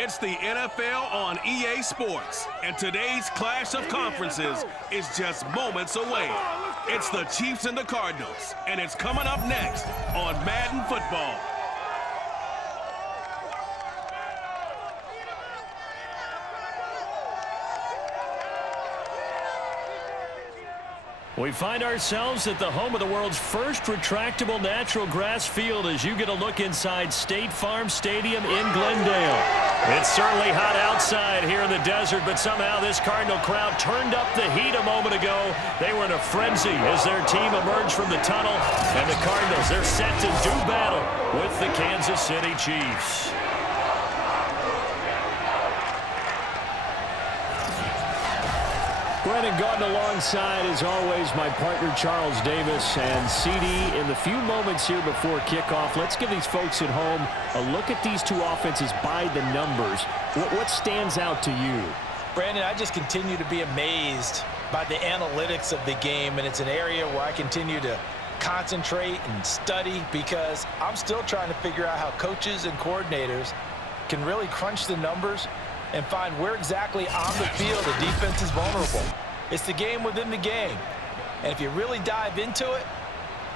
It's the NFL on EA Sports, and today's clash of conferences is just moments away. It's the Chiefs and the Cardinals, and it's coming up next on Madden Football. We find ourselves at the home of the world's first retractable natural grass field as you get a look inside State Farm Stadium in Glendale. It's certainly hot outside here in the desert, but somehow this Cardinal crowd turned up the heat a moment ago. They were in a frenzy as their team emerged from the tunnel, and the Cardinals, they're set to do battle with the Kansas City Chiefs. Brennan Gordon alongside, as always, my partner Charles Davis. And CD, in the few moments here before kickoff, let's give these folks at home a look at these two offenses by the numbers. What stands out to you? Brandon, I just continue to be amazed by the analytics of the game, and it's an area where I continue to concentrate and study because I'm still trying to figure out how coaches and coordinators can really crunch the numbers and find where exactly on the field the defense is vulnerable. It's the game within the game. And if you really dive into it,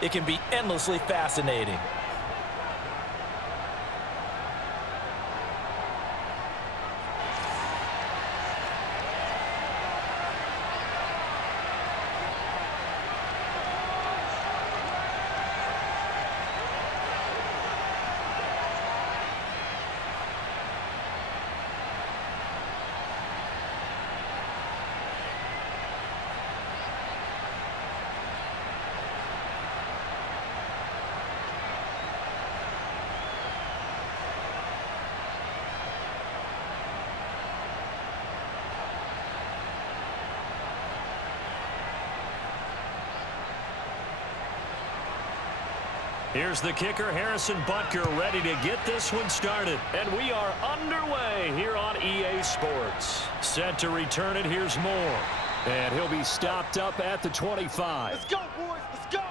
it can be endlessly fascinating. Here's the kicker, Harrison Butker, ready to get this one started. And we are underway here on EA Sports. Set to return it, here's Moore. And he'll be stopped up at the 25. Let's go, boys, let's go!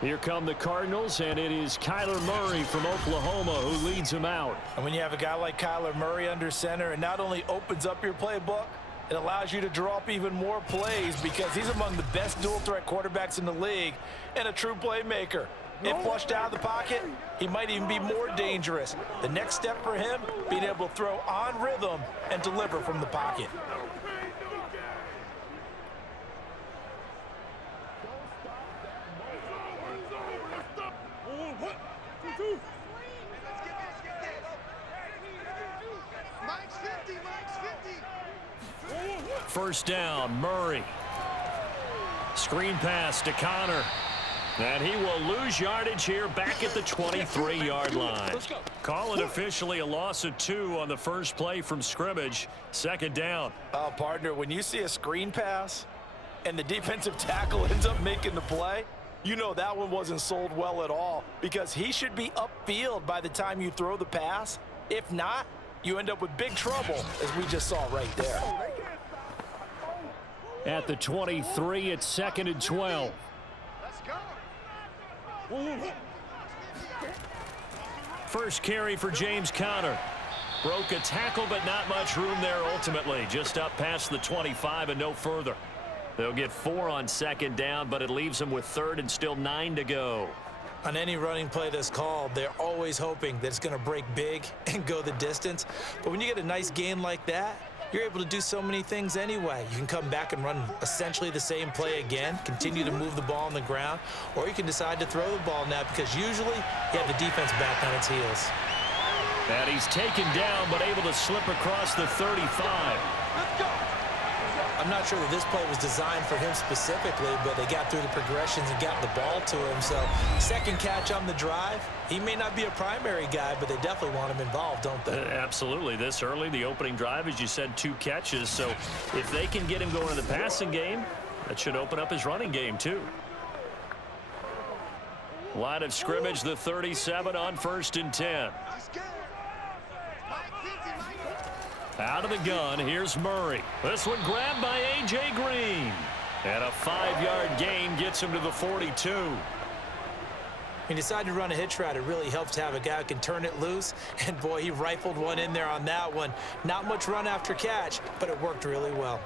Here come the Cardinals, and it is Kyler Murray from Oklahoma who leads them out. And when you have a guy like Kyler Murray under center, it not only opens up your playbook, it allows you to draw up even more plays because he's among the best dual-threat quarterbacks in the league and a true playmaker. If flushed out of the pocket, he might even be more dangerous. The next step for him, being able to throw on rhythm and deliver from the pocket. First down, Murray. Screen pass to Connor. And he will lose yardage here back at the 23-yard line. Call it officially a loss of 2 on the first play from scrimmage. Second down. Partner, when you see a screen pass and the defensive tackle ends up making the play, you know that one wasn't sold well at all because he should be upfield by the time you throw the pass. If not, you end up with big trouble, as we just saw right there. At the 23, it's 2nd and 12. First carry for James Conner. Broke a tackle, but not much room there ultimately. Just up past the 25 and no further. They'll get 4 on second down, but it leaves them with 3rd and still 9 to go. On any running play that's called, they're always hoping that it's going to break big and go the distance. But when you get a nice gain like that, you're able to do so many things anyway. You can come back and run essentially the same play again, continue to move the ball on the ground, or you can decide to throw the ball now because usually you have the defense back on its heels. And he's taken down but able to slip across the 35. Let's go! I'm not sure that this play was designed for him specifically, but they got through the progressions and got the ball to him. So second catch on the drive. He may not be a primary guy, but they definitely want him involved, don't they? Absolutely. This early, the opening drive, as you said, 2 catches. So if they can get him going in the passing game, that should open up his running game too. Line of scrimmage, the 37 on 1st and 10. Out of the gun, here's Murray. This one grabbed by A.J. Green. And a 5-yard gain gets him to the 42. When you decide to run a hitch route, it really helps to have a guy who can turn it loose. And, boy, he rifled one in there on that one. Not much run after catch, but it worked really well.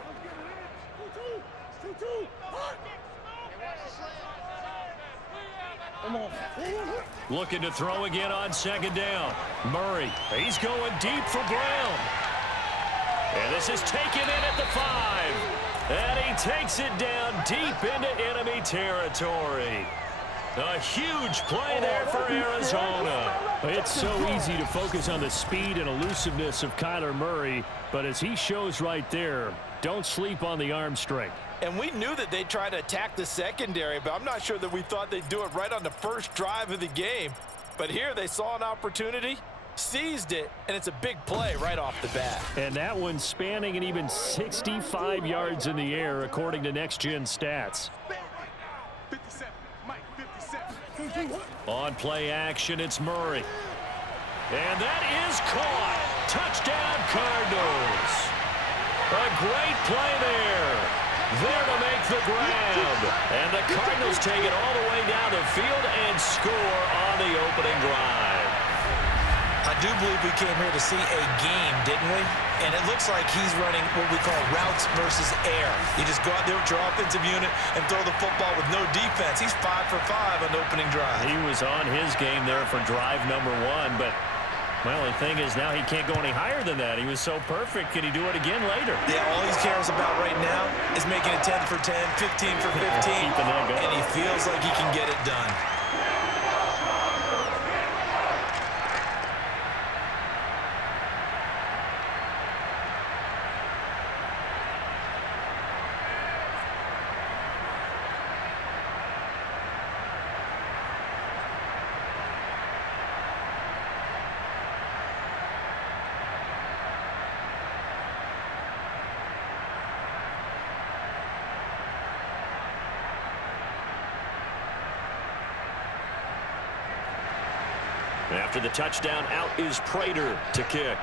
Looking to throw again on second down. Murray, he's going deep for Brown. And this is taken in at the 5. And he takes it down deep into enemy territory. A huge play there for Arizona. It's so easy to focus on the speed and elusiveness of Kyler Murray, but as he shows right there, don't sleep on the arm strength. And we knew that they'd try to attack the secondary, but I'm not sure that we thought they'd do it right on the first drive of the game. But here they saw an opportunity, seized it, and it's a big play right off the bat. And that one spanning an even 65 yards in the air, according to Next Gen Stats. 57, Mike, 57. On play action, it's Murray. And that is caught. Touchdown, Cardinals. A great play there. There to make the grab. And the Cardinals take it all the way down the field and score on the opening drive. I do believe we came here to see a game, didn't we? And it looks like he's running what we call routes versus air. You just go out there with your offensive unit and throw the football with no defense. He's 5 for 5 on the opening drive. He was on his game there for drive number 1, but well, the thing is now he can't go any higher than that. He was so perfect. Can he do it again later? Yeah, all he cares about right now is making it 10 for 10, 15 for 15, Keeping that going. and he feels like he can get it done. After the touchdown, out is Prater to kick.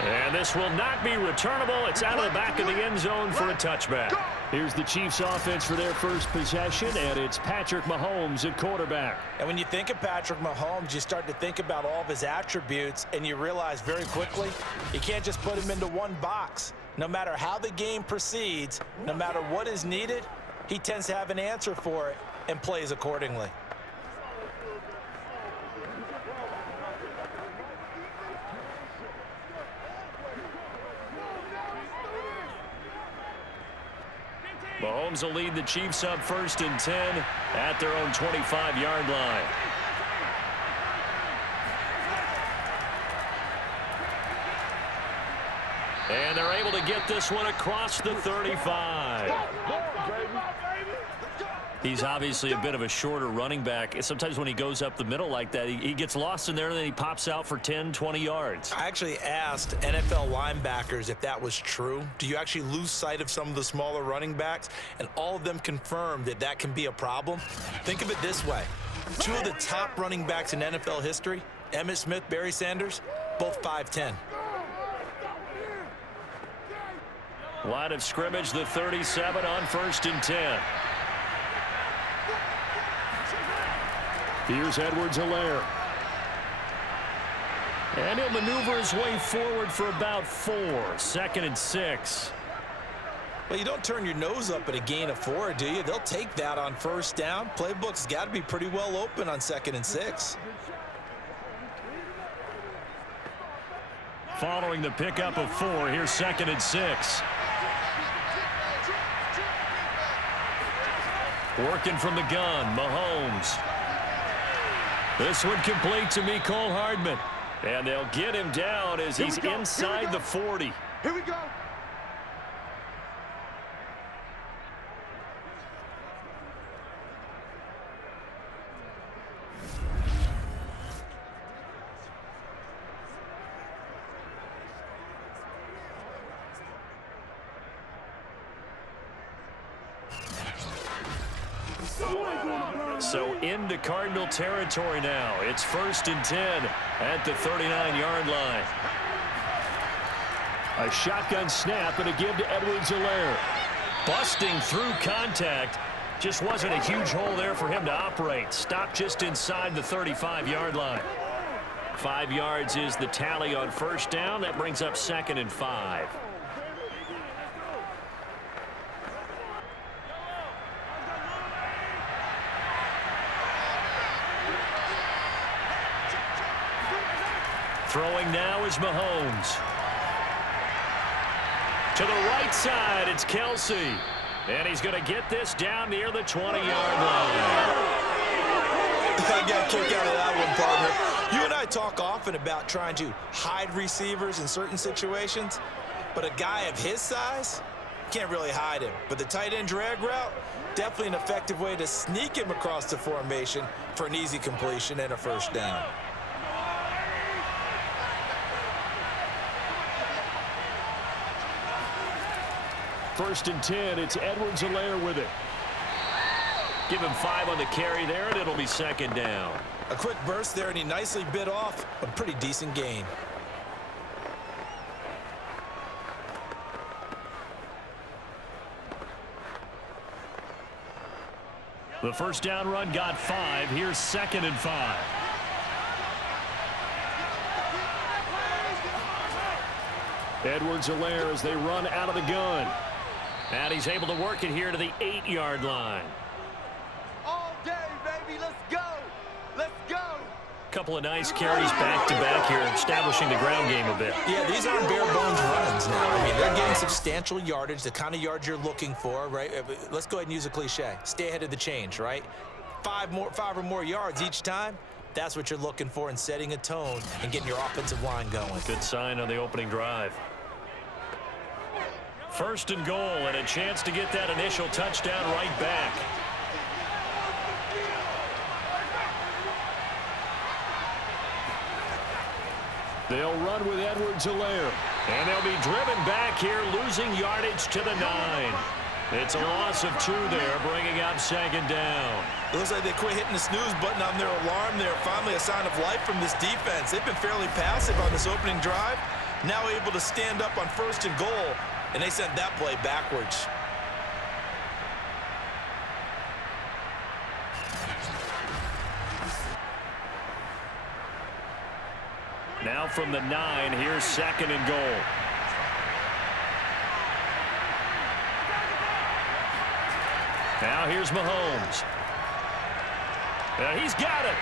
And this will not be returnable. It's out of the back of the end zone for a touchback. Here's the Chiefs offense for their first possession, and it's Patrick Mahomes at quarterback. And when you think of Patrick Mahomes, you start to think about all of his attributes, and you realize very quickly you can't just put him into one box. No matter how the game proceeds, no matter what is needed, he tends to have an answer for it and plays accordingly. Mahomes will lead the Chiefs up 1st and 10 at their own 25-yard line. And they're able to get this one across the 35. He's obviously a bit of a shorter running back. Sometimes when he goes up the middle like that, he gets lost in there and then he pops out for 10, 20 yards. I actually asked NFL linebackers if that was true. Do you actually lose sight of some of the smaller running backs? And all of them confirmed that that can be a problem. Think of it this way. 2 of the top running backs in NFL history, Emmitt Smith, Barry Sanders, both 5'10". Line of scrimmage, the 37 on 1st and 10. Here's Edwards-Helaire. And he'll maneuver his way forward for about 4. 2nd and 6. Well, you don't turn your nose up at a gain of 4, do you? They'll take that on 1st down. Playbook's got to be pretty well open on 2nd and 6. Following the pickup of 4, here's 2nd and 6. Working from the gun, Mahomes. This one complete to Mecole Hardman. And they'll get him down as he's inside the 40. Here we go. So into Cardinal territory now. It's 1st and 10 at the 39-yard line. A shotgun snap and a give to Edwards-Helaire. Busting through contact. Just wasn't a huge hole there for him to operate. Stopped just inside the 35-yard line. 5 yards is the tally on first down. That brings up 2nd and 5. Throwing now is Mahomes. To the right side, it's Kelsey. And he's going to get this down near the 20-yard line. I got a kick out of that one, partner. You and I talk often about trying to hide receivers in certain situations, but a guy of his size can't really hide him. But the tight end drag route, definitely an effective way to sneak him across the formation for an easy completion and a first down. First and 10, it's Edwards-Helaire with it. Give him 5 on the carry there, and it'll be 2nd down. A quick burst there, and he nicely bit off a pretty decent gain. The first down run got 5. Here's 2nd and 5. Edwards-Helaire as they run out of the gun. And he's able to work it here to the 8-yard line. All day, baby. Let's go. Let's go. Couple of nice carries back-to-back here, establishing the ground game a bit. Yeah, these aren't bare-bones runs now. I mean, they're getting substantial yardage, the kind of yards you're looking for, right? Let's go ahead and use a cliche. Stay ahead of the change, right? 5 or more yards each time. That's what you're looking for in setting a tone and getting your offensive line going. Good sign on the opening drive. First and goal, and a chance to get that initial touchdown right back. They'll run with Edwards-Helaire. And they'll be driven back here, losing yardage to the 9. It's a loss of 2 there, bringing up 2nd down. It looks like they quit hitting the snooze button on their alarm there. Finally a sign of life from this defense. They've been fairly passive on this opening drive. Now able to stand up on 1st and goal, and they sent that play backwards. Now from the 9, here's 2nd and goal. Now here's Mahomes. He's got it.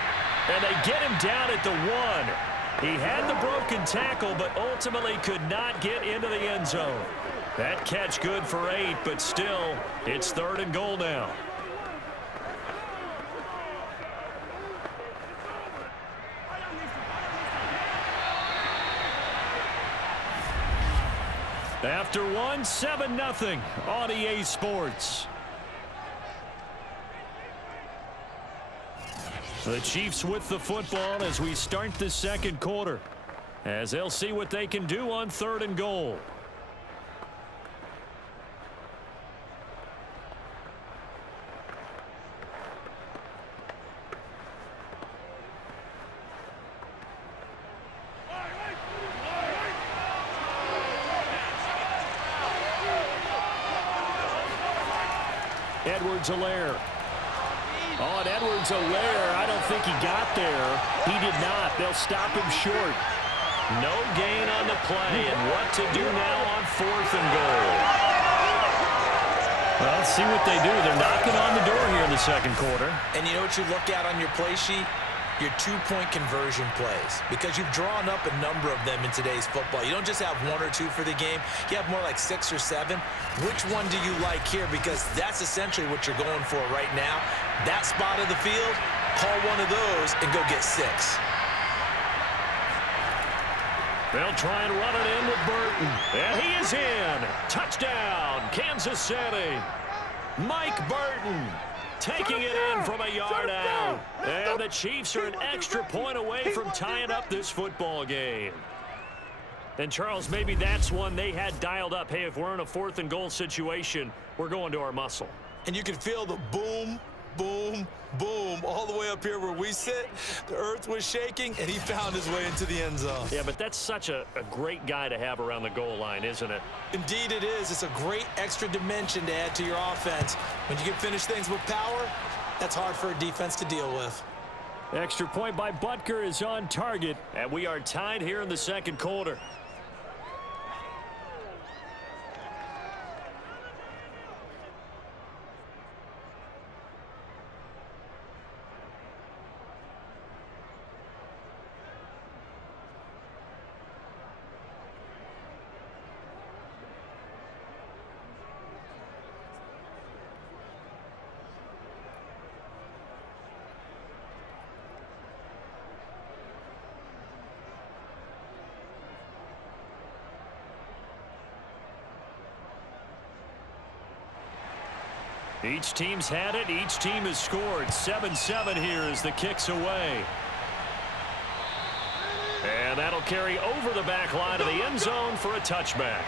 And they get him down at the 1. He had the broken tackle, but ultimately could not get into the end zone. That catch good for 8, but still, it's 3rd and goal now. After 1, 7-0 on EA Sports. The Chiefs with the football as we start the 2nd quarter, as they'll see what they can do on 3rd and goal. Edwards-Helaire. On Edwards-Helaire, I don't think he got there. He did not. They'll stop him short. No gain on the play, and what to do now on 4th and goal. Well, let's see what they do. They're knocking on the door here in the 2nd quarter. And you know what you look at on your play sheet? Your 2-point conversion plays, because you've drawn up a number of them in today's football. You don't just have 1 or 2 for the game. You have more like 6 or 7. Which one do you like here? Because that's essentially what you're going for right now. That spot of the field, call one of those and go get 6. They'll try and run it in with Burton. And he is in. Touchdown, Kansas City. Mike Burton taking it in from a yard out. And the Chiefs are an extra point away from tying up this football game. And, Charles, maybe that's one they had dialed up. Hey, if we're in a 4th and goal situation, we're going to our muscle. And you can feel the boom boom, boom, all the way up here where we sit. The earth was shaking, and he found his way into the end zone. Yeah, but that's such a great guy to have around the goal line, isn't it? Indeed it is. It's a great extra dimension to add to your offense. When you can finish things with power, that's hard for a defense to deal with. Extra point by Butker is on target. And we are tied here in the second quarter. Each team's had it. Each team has scored. 7-7 here as the kick's away. And that'll carry over the back line of the end zone for a touchback.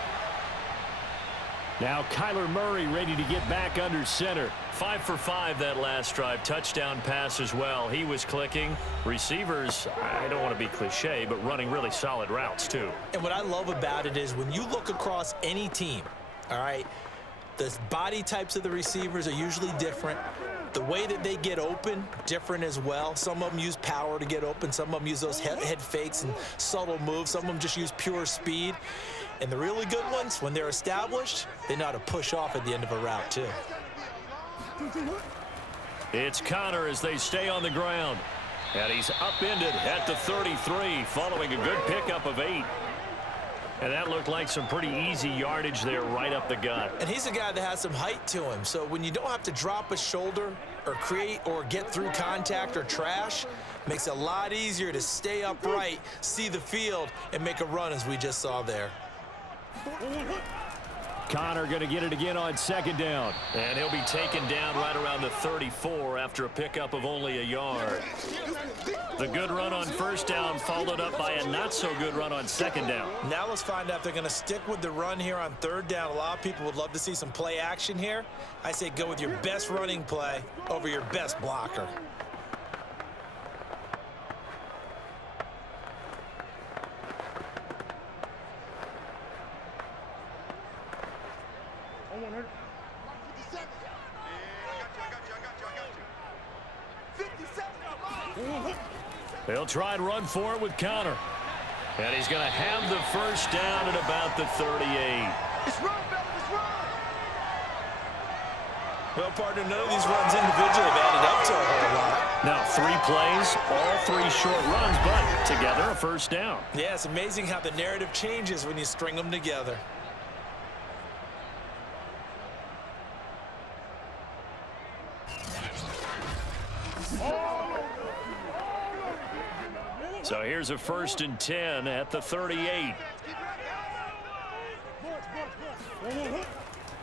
Now Kyler Murray ready to get back under center. 5 for 5 that last drive. Touchdown pass as well. He was clicking. Receivers, I don't want to be cliche, but running really solid routes too. And what I love about it is when you look across any team, all right, the body types of the receivers are usually different. The way that they get open, different as well. Some of them use power to get open. Some of them use those head fakes and subtle moves. Some of them just use pure speed. And the really good ones, when they're established, they know how to push off at the end of a route too. It's Connor as they stay on the ground. And he's upended at the 33 following a good pickup of 8. And that looked like some pretty easy yardage there right up the gut. And he's a guy that has some height to him. So when you don't have to drop a shoulder or create or get through contact or trash, makes it a lot easier to stay upright, see the field, and make a run as we just saw there. Connor going to get it again on second down. And he'll be taken down right around the 34 after a pickup of only a yard. The good run on first down followed up by a not-so-good run on second down. Now let's find out if they're going to stick with the run here on third down. A lot of people would love to see some play action here. I say go with your best running play over your best blocker. They'll try and run for it with Connor. And he's going to have the first down at about the 38. It's run, fellas, it's run. Well, partner, none of these runs individually have added up to a whole lot. Now 3 plays, all 3 short runs, but together a first down. Yeah, it's amazing how the narrative changes when you string them together. So here's a 1st and 10 at the 38.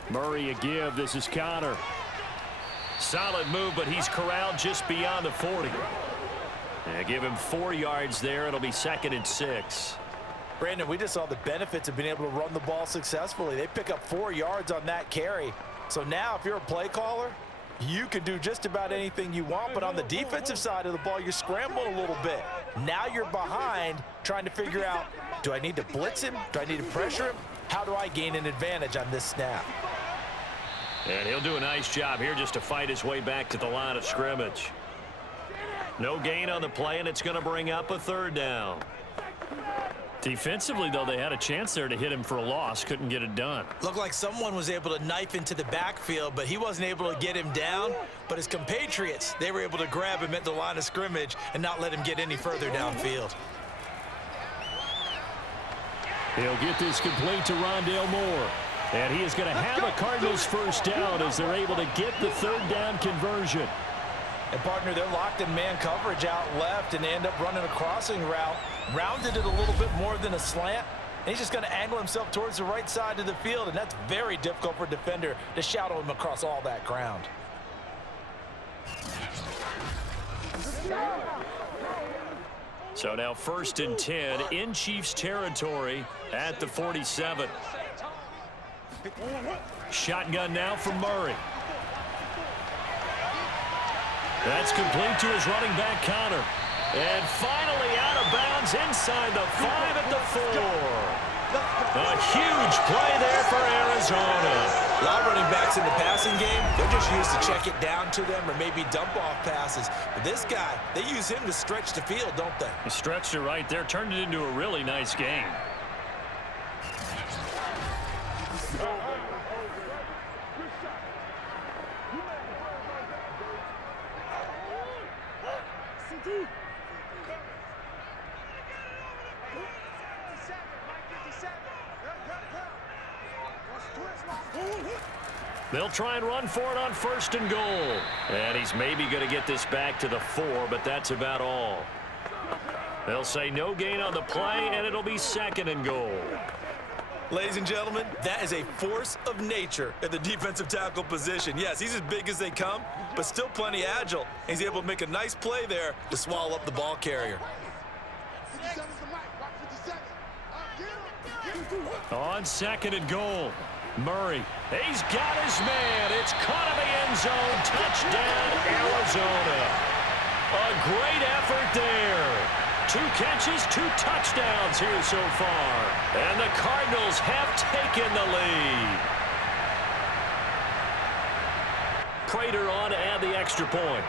Murray a give. This is Connor. Solid move, but he's corralled just beyond the 40. And give him 4 yards there. It'll be 2nd and 6. Brandon, we just saw the benefits of being able to run the ball successfully. They pick up 4 yards on that carry. So now if you're a play caller, you can do just about anything you want, but on the defensive side of the ball, you're scrambling a little bit. Now you're behind trying to figure out, do I need to blitz him? Do I need to pressure him? How do I gain an advantage on this snap? And he'll do a nice job here just to fight his way back to the line of scrimmage. No gain on the play, and it's going to bring up a 3rd down. Defensively, though, they had a chance there to hit him for a loss. Couldn't get it done. Looked like someone was able to knife into the backfield, but he wasn't able to get him down. But his compatriots, they were able to grab him at the line of scrimmage and not let him get any further downfield. He'll get this complete to Rondale Moore. And he is going to have a Cardinals first down as they're able to get the 3rd down conversion. And, partner, they're locked in man coverage out left, and they end up running a crossing route. Rounded it a little bit more than a slant. And he's just going to angle himself towards the right side of the field, and that's very difficult for a defender to shadow him across all that ground. So now 1st and 10 in Chiefs territory at the 47. Shotgun now from Murray. That's complete to his running back counter. And finally out of bounds inside the 5 at the 4. A huge play there for Arizona. A lot of running backs in the passing game, they're just used to check it down to them or maybe dump off passes. But this guy, they use him to stretch the field, don't they? He stretched it right there, turned it into a really nice game. They'll try and run for it on 1st and goal. And he's maybe going to get this back to the 4, but that's about all. They'll say no gain on the play, and it'll be 2nd and goal. Ladies and gentlemen, that is a force of nature at the defensive tackle position. Yes, he's as big as they come, but still plenty agile. He's able to make a nice play there to swallow up the ball carrier. On 2nd and goal, Murray. He's got his man. It's caught in the end zone. Touchdown, Arizona. A great effort there. 2 catches, 2 touchdowns here so far. And the Cardinals have taken the lead. Prater on to add the extra point.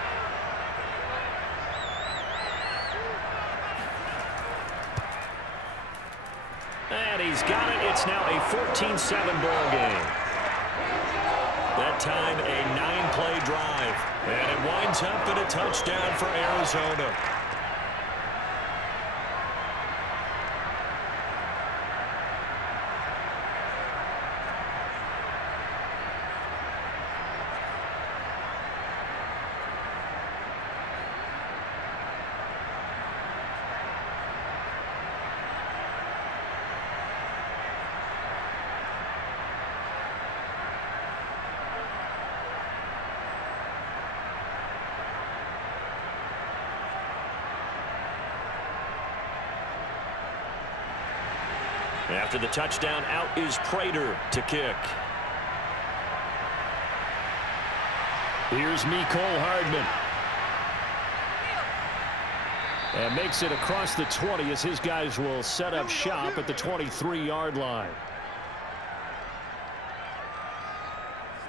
And he's got it. It's now a 14-7 ball game. That time a 9-play drive. And it winds up in a touchdown for Arizona. After the touchdown, out is Prater to kick. Here's Mecole Hardman. And makes it across the 20 as his guys will set up shop at the 23-yard line.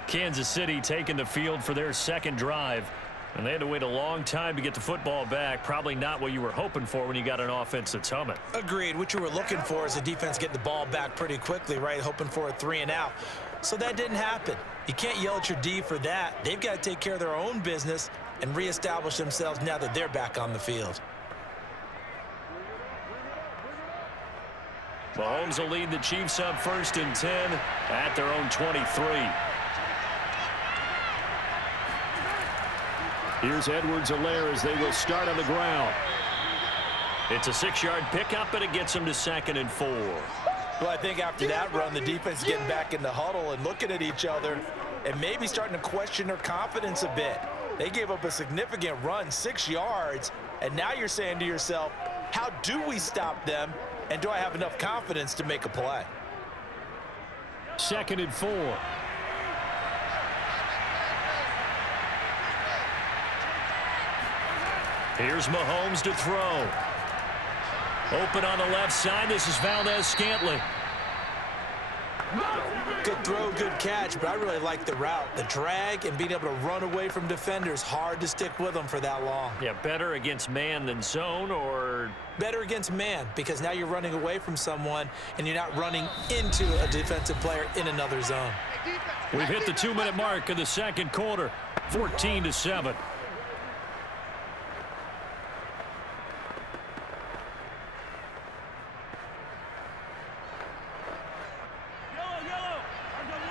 Kansas City taking the field for their 2nd drive. And they had to wait a long time to get the football back. Probably not what you were hoping for when you got an offense that's humming. Agreed. What you were looking for is the defense getting the ball back pretty quickly, right? Hoping for a 3 and out. So that didn't happen. You can't yell at your D for that. They've got to take care of their own business and reestablish themselves now that they're back on the field. Mahomes will lead the Chiefs up 1st and 10 at their own 23. Here's Edwards-Helaire as they will start on the ground. It's a 6-yard pickup, and it gets them to 2nd and 4. Well, I think after that run, the defense is getting back in the huddle and looking at each other and maybe starting to question their confidence a bit. They gave up a significant run, 6 yards, and now you're saying to yourself, how do we stop them, and do I have enough confidence to make a play? 2nd and 4. Here's Mahomes to throw. Open on the left side. This is Valdez-Scantling. Good throw, good catch, but I really like the route. The drag and being able to run away from defenders. Hard to stick with them for that long. Yeah, better against man than zone, or? Better against man, because now you're running away from someone and you're not running into a defensive player in another zone. We've hit the 2-minute mark of the 2nd quarter. 14-7.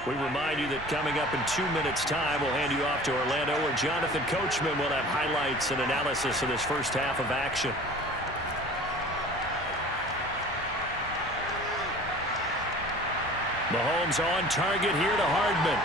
We remind you that coming up in 2 minutes' time, we'll hand you off to Orlando, where Jonathan Coachman will have highlights and analysis of this first half of action. Mahomes on target here to Hardman.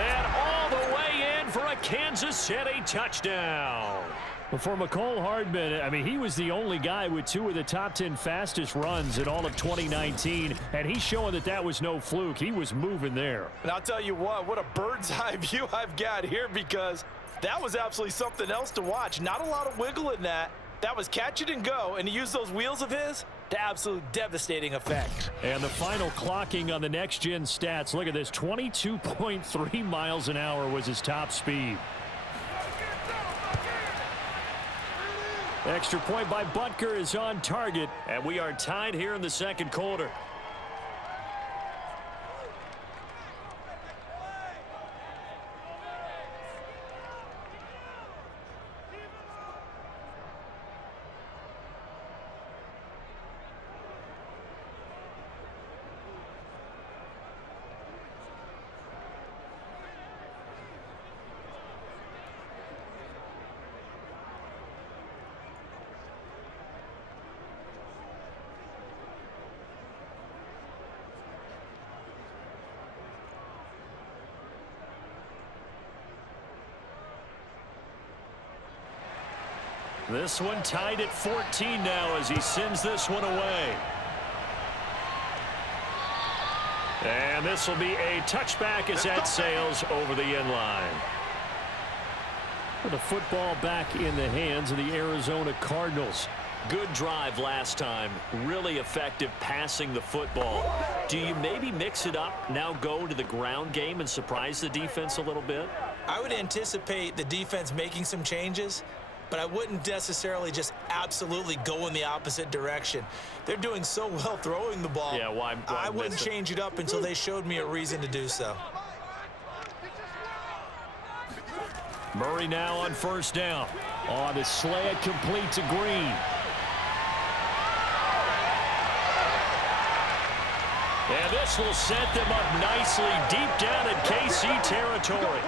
And all the way in for a Kansas City touchdown. But for McCole Hardman, I mean, he was the only guy with 2 of the top 10 fastest runs in all of 2019, and he's showing that that was no fluke. He was moving there. And I'll tell you what a bird's eye view I've got here, because that was absolutely something else to watch. Not a lot of wiggle in that. That was catch it and go, and he used those wheels of his to absolute devastating effect. And the final clocking on the next-gen stats, look at this, 22.3 miles an hour was his top speed. Extra point by Butker is on target, and we are tied here in the second quarter. This one tied at 14 now as he sends this one away. And this will be a touchback as that sails over the end line. The football back in the hands of the Arizona Cardinals. Good drive last time. Really effective passing the football. Do you maybe mix it up, now go to the ground game and surprise the defense a little bit? I would anticipate the defense making some changes, but I wouldn't necessarily just absolutely go in the opposite direction. They're doing so well throwing the ball. Yeah, why I wouldn't change it up until they showed me a reason to do so. Murray now on first down. On the slant, complete to Green. And this will set them up nicely deep down in KC territory.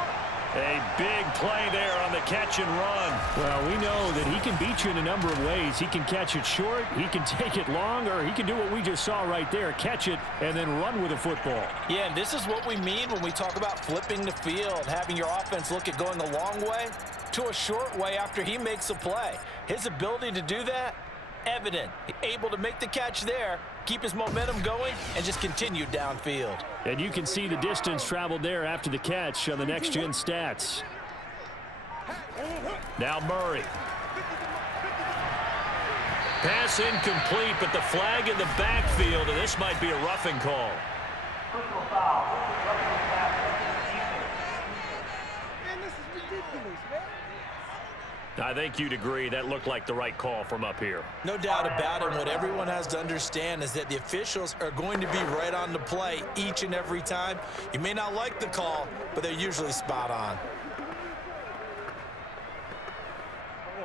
A big play there on the catch and run. Well, we know that he can beat you in a number of ways. He can catch it short, he can take it long, or he can do what we just saw right there, catch it and then run with the football. Yeah, and this is what we mean when we talk about flipping the field, having your offense look at going a long way to a short way after he makes a play. His ability to do that, evident. Able to make the catch there, keep his momentum going, and just continue downfield. And you can see the distance traveled there after the catch on the next-gen stats. Now Murray. Pass incomplete, but the flag in the backfield, and this might be a roughing call. Personal foul. Man, this is ridiculous, man. I think you'd agree that looked like the right call from up here. No doubt about it. What everyone has to understand is that the officials are going to be right on the play each and every time. You may not like the call, but they're usually spot on.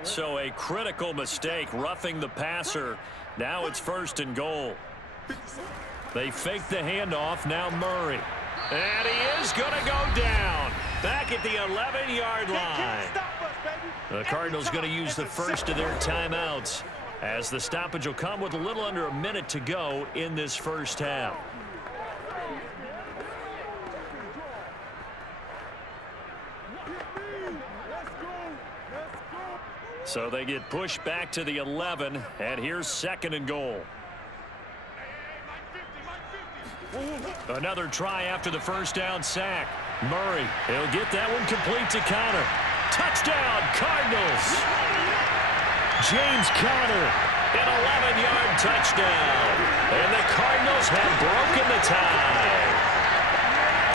So a critical mistake, roughing the passer. Now it's 1st and goal. They fake the handoff. Now Murray. And he is going to go down. Back at the 11-yard line. The Cardinals going to use the first of their timeouts, as the stoppage will come with a little under a minute to go in this first half. So they get pushed back to the 11, and here's 2nd and goal. Another try after the first down sack. Murray, he'll get that one complete to Conner. Touchdown, Cardinals! James Conner, an 11-yard touchdown. And the Cardinals have broken the tie.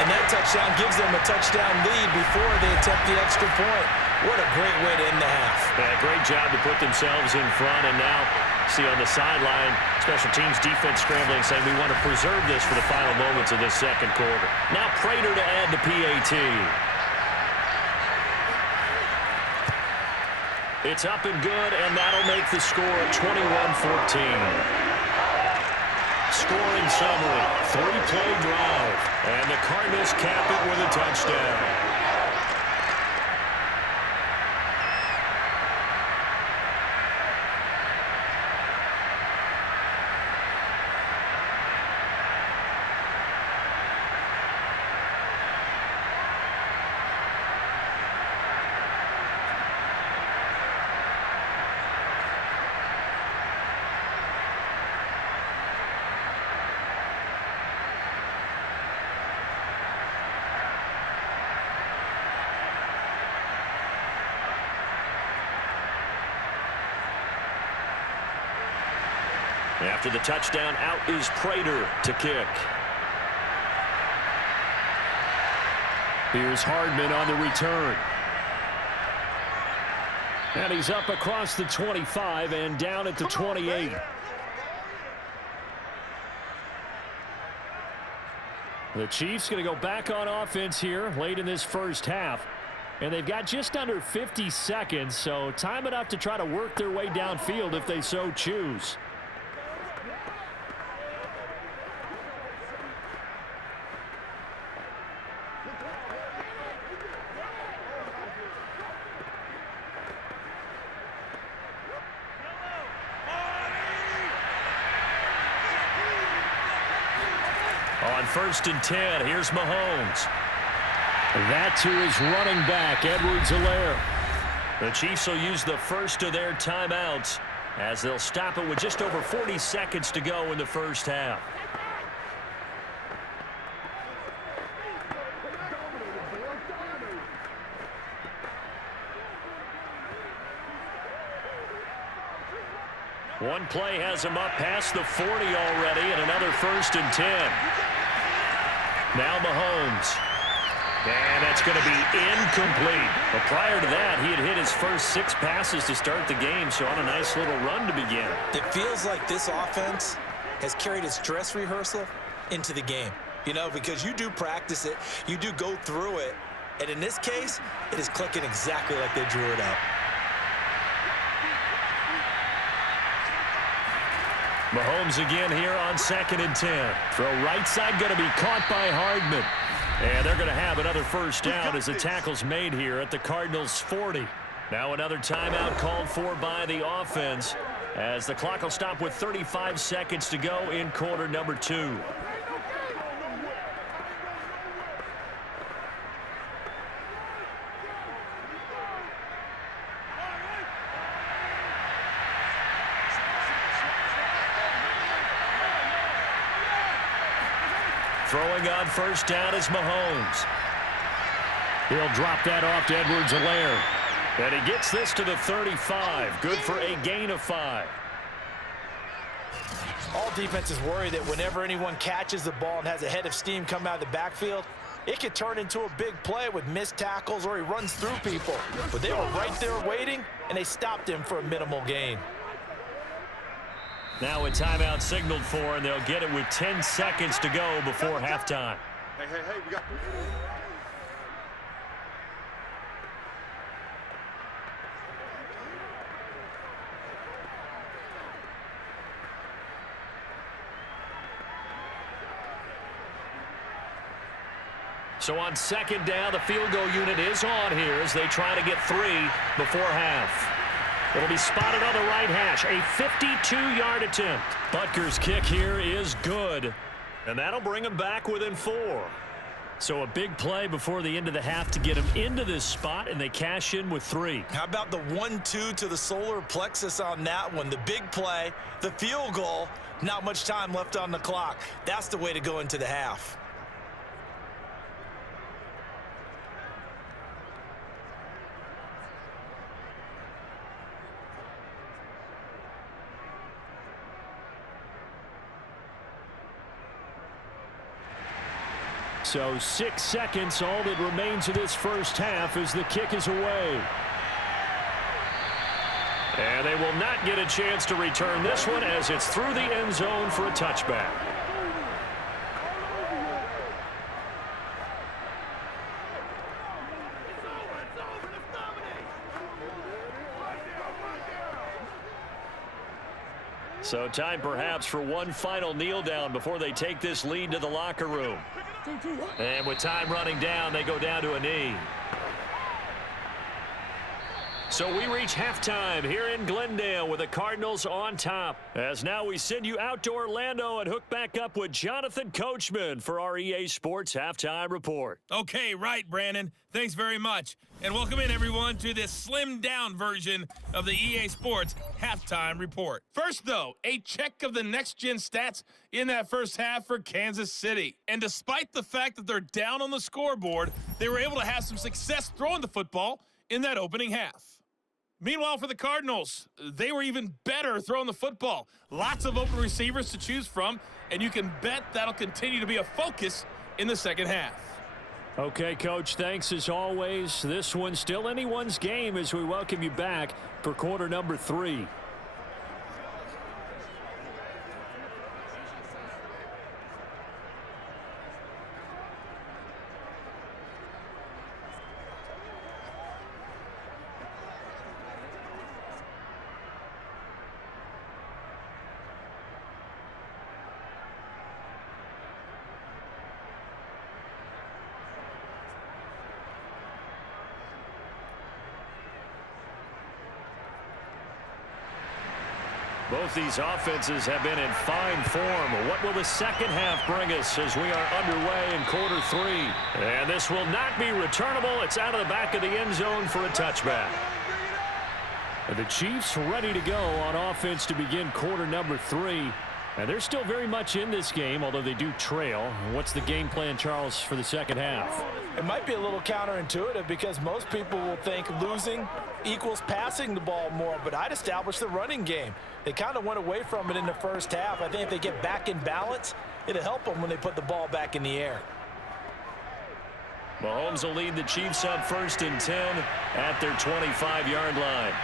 And that touchdown gives them a touchdown lead before they attempt the extra point. What a great way to end the half. Yeah, great job to put themselves in front, and now see on the sideline, special teams defense scrambling, saying we want to preserve this for the final moments of this second quarter. Now Prater to add the PAT. It's up and good, and that'll make the score 21-14. Scoring summary, 3-play drive, and the Cardinals cap it with a touchdown. After the touchdown, out is Prater to kick. Here's Hardman on the return. And he's up across the 25 and down at the 28. The Chiefs going to go back on offense here late in this first half. And they've got just under 50 seconds, so time enough to try to work their way downfield if they so choose. On 1st and 10, here's Mahomes. That to his running back, Edwards-Helaire. The Chiefs will use the first of their timeouts as they'll stop it with just over 40 seconds to go in the first half. One play has him up past the 40 already, and another 1st and 10. Now Mahomes. And that's going to be incomplete. But prior to that, he had hit his first 6 passes to start the game, so on a nice little run to begin. It feels like this offense has carried its dress rehearsal into the game. You know, because you do practice it, you do go through it, and in this case, it is clicking exactly like they drew it up. Mahomes again here on 2nd and 10. Throw right side going to be caught by Hardman. And they're going to have another first down as the tackle's made here at the Cardinals' 40. Now another timeout called for by the offense as the clock will stop with 35 seconds to go in quarter number 2. Throwing on first down is Mahomes. He'll drop that off to Edwards-Helaire. And he gets this to the 35. Good for a gain of 5. All defenses worry that whenever anyone catches the ball and has a head of steam come out of the backfield, it could turn into a big play with missed tackles or he runs through people. But they were right there waiting, and they stopped him for a minimal gain. Now a timeout signaled for, and they'll get it with 10 seconds to go before halftime. Hey, we got... So on 2nd down, the field goal unit is on here as they try to get 3 before half. It'll be spotted on the right hash. A 52-yard attempt. Butker's kick here is good. And that'll bring him back within 4. So a big play before the end of the half to get him into this spot, and they cash in with 3. How about the 1-2 to the solar plexus on that one? The big play, the field goal, not much time left on the clock. That's the way to go into the half. So 6 seconds, all that remains of this first half as the kick is away. And they will not get a chance to return this one as it's through the end zone for a touchback. So time perhaps for one final kneel down before they take this lead to the locker room. And with time running down, they go down to a knee. So we reach halftime here in Glendale with the Cardinals on top. As now we send you out to Orlando and hook back up with Jonathan Coachman for our EA Sports Halftime Report. Okay, right, Brandon. Thanks very much. And welcome in, everyone, to this slimmed-down version of the EA Sports Halftime Report. First, though, a check of the next-gen stats in that first half for Kansas City. And despite the fact that they're down on the scoreboard, they were able to have some success throwing the football in that opening half. Meanwhile, for the Cardinals, they were even better throwing the football. Lots of open receivers to choose from, and you can bet that'll continue to be a focus in the second half. Okay, Coach, thanks as always. This one's still anyone's game as we welcome you back for quarter number 3. Both these offenses have been in fine form. What will the second half bring us as we are underway in quarter 3? And this will not be returnable. It's out of the back of the end zone for a touchback. And the Chiefs ready to go on offense to begin quarter number 3. And they're still very much in this game, although they do trail. What's the game plan, Charles, for the second half? It might be a little counterintuitive because most people will think losing equals passing the ball more, but I'd establish the running game. They kind of went away from it in the first half. I think if they get back in balance, it'll help them when they put the ball back in the air. Mahomes will lead the Chiefs on 1st and 10 at their 25-yard line.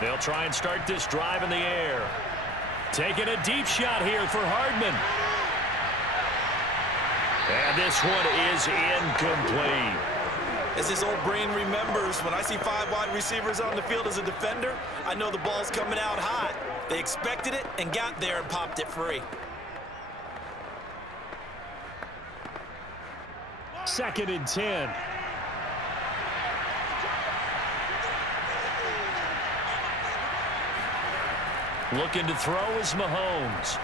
They'll try and start this drive in the air. Taking a deep shot here for Hardman. And this one is incomplete. As his old brain remembers, when I see 5 wide receivers on the field as a defender, I know the ball's coming out hot. They expected it and got there and popped it free. 2nd and 10. Looking to throw is Mahomes.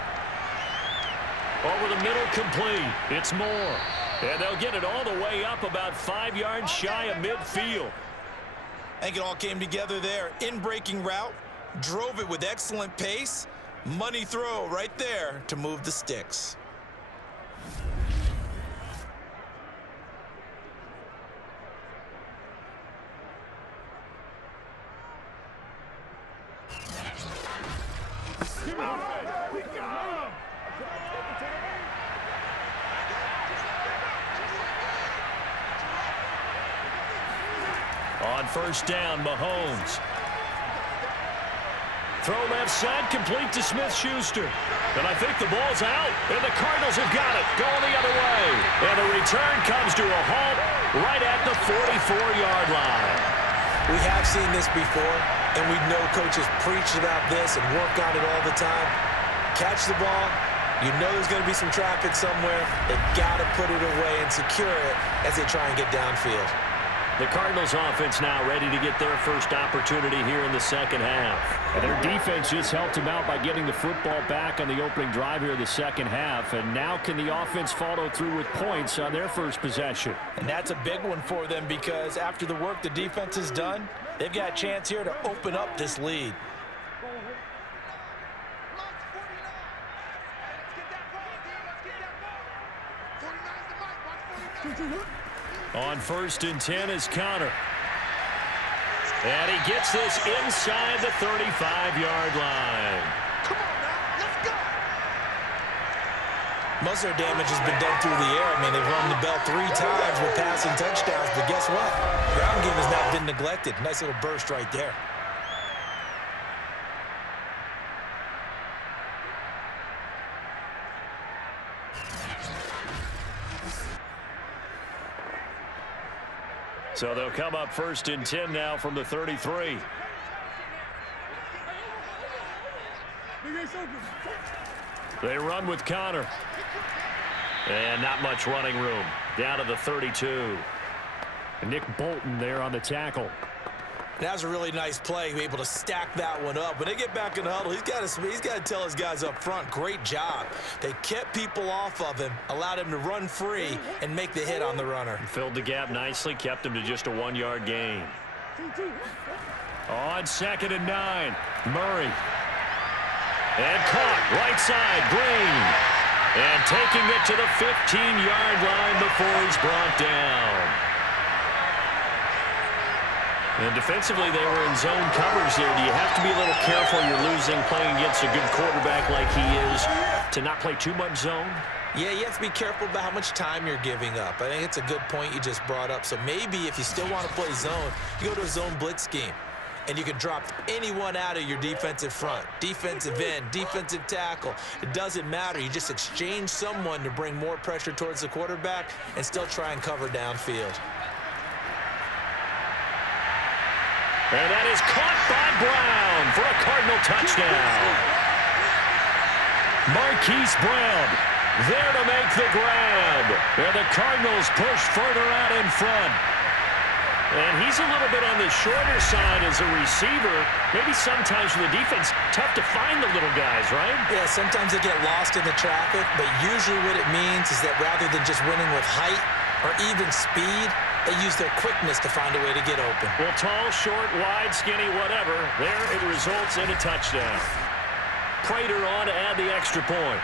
Over the middle, complete. It's Moore. And they'll get it all the way up about 5 yards shy of midfield. I think it all came together there. In-breaking route, drove it with excellent pace. Money throw right there to move the sticks. On 1st down, Mahomes. Throw left side, complete to Smith-Schuster. And I think the ball's out, and the Cardinals have got it, going the other way. And the return comes to a halt right at the 44-yard line. We have seen this before, and we know coaches preach about this and work on it all the time. Catch the ball. You know there's going to be some traffic somewhere. They've got to put it away and secure it as they try and get downfield. The Cardinals offense now ready to get their first opportunity here in the second half. And their defense just helped them out by getting the football back on the opening drive here in the second half. And now can the offense follow through with points on their first possession? And that's a big one for them because after the work the defense has done, they've got a chance here to open up this lead. On 1st and 10 is Connor. And he gets this inside the 35-yard line. Come on now, let's go. Most of their damage has been done through the air. I mean, they've rung the bell 3 times with passing touchdowns, but guess what? Ground game has not been neglected. Nice little burst right there. So they'll come up 1st and 10 now from the 33. They run with Connor. And not much running room. Down to the 32. Nick Bolton there on the tackle. That was a really nice play, able to stack that one up. When they get back in the huddle, he's got to tell his guys up front, great job. They kept people off of him, allowed him to run free and make the hit on the runner. Filled the gap nicely, kept him to just a 1-yard gain. On 2nd and 9, Murray. And caught, right side, Green. And taking it to the 15-yard line before he's brought down. And defensively, they were in zone coverage there. Do you have to be a little careful? You're losing playing against a good quarterback like he is to not play too much zone? Yeah, you have to be careful about how much time you're giving up. I think it's a good point you just brought up. So maybe if you still want to play zone, you go to a zone blitz scheme. And you can drop anyone out of your defensive front, defensive end, defensive tackle. It doesn't matter. You just exchange someone to bring more pressure towards the quarterback and still try and cover downfield. And that is caught by Brown for a Cardinal touchdown. Marquise Brown there to make the grab. And the Cardinals push further out in front. And he's a little bit on the shorter side as a receiver. Maybe sometimes for the defense, tough to find the little guys, right? Yeah, sometimes they get lost in the traffic, but usually what it means is that rather than just winning with height or even speed, they use their quickness to find a way to get open. Well, tall, short, wide, skinny, whatever. There it results in a touchdown. Prater on to add the extra point.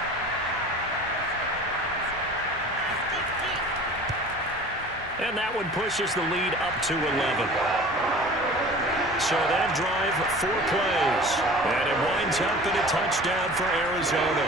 And that one pushes the lead up to 11. So that drive, 4 plays. And it winds up in a touchdown for Arizona.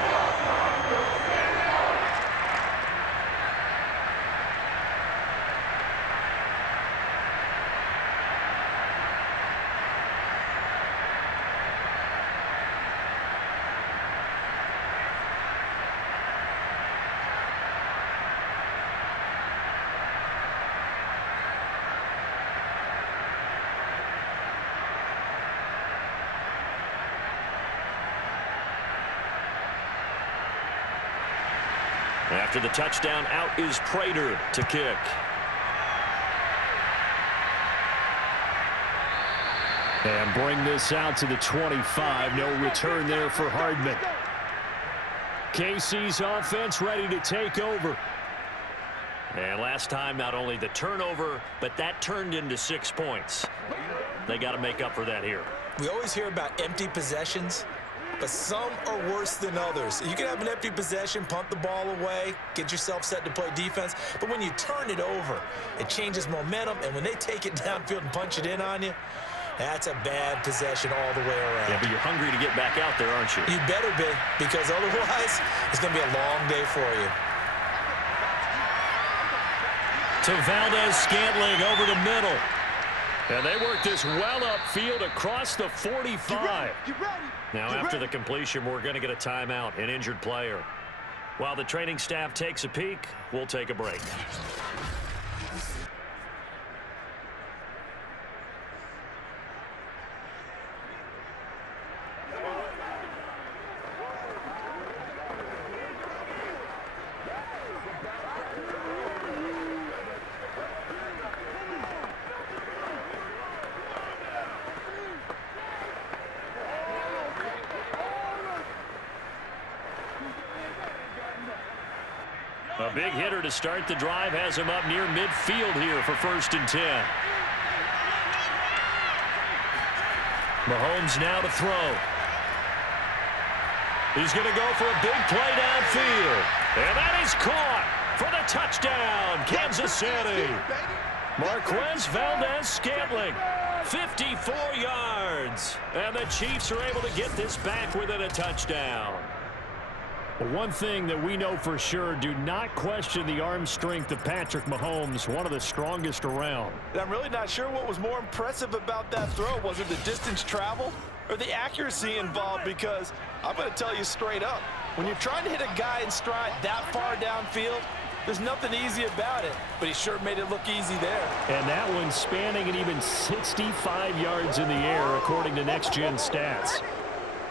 After the touchdown, out is Prater to kick. And bring this out to the 25. No return there for Hardman. KC's offense ready to take over. And last time, not only the turnover, but that turned into 6 points. They got to make up for that here. We always hear about empty possessions, but some are worse than others. You can have an empty possession, punt the ball away, get yourself set to play defense, but when you turn it over, it changes momentum, and when they take it downfield and punch it in on you, that's a bad possession all the way around. Yeah, but you're hungry to get back out there, aren't you? You better be, because otherwise, it's going to be a long day for you. To Valdez-Scantling over the middle. And they work this well upfield across the 45. Now after the completion, we're going to get a timeout, an injured player. While the training staff takes a peek, we'll take a break. A big hitter to start the drive has him up near midfield here for 1st and 10. Mahomes now to throw. He's going to go for a big play downfield. And that is caught for the touchdown, Kansas City. Marquez Valdez-Scantling, 54 yards. And the Chiefs are able to get this back within a touchdown. One thing that we know for sure, do not question the arm strength of Patrick Mahomes, one of the strongest around. I'm really not sure what was more impressive about that throw. Was it the distance travel or the accuracy involved? Because I'm going to tell you straight up, when you're trying to hit a guy in stride that far downfield, there's nothing easy about it, but he sure made it look easy there. And that one spanning an even 65 yards in the air, according to Next Gen Stats.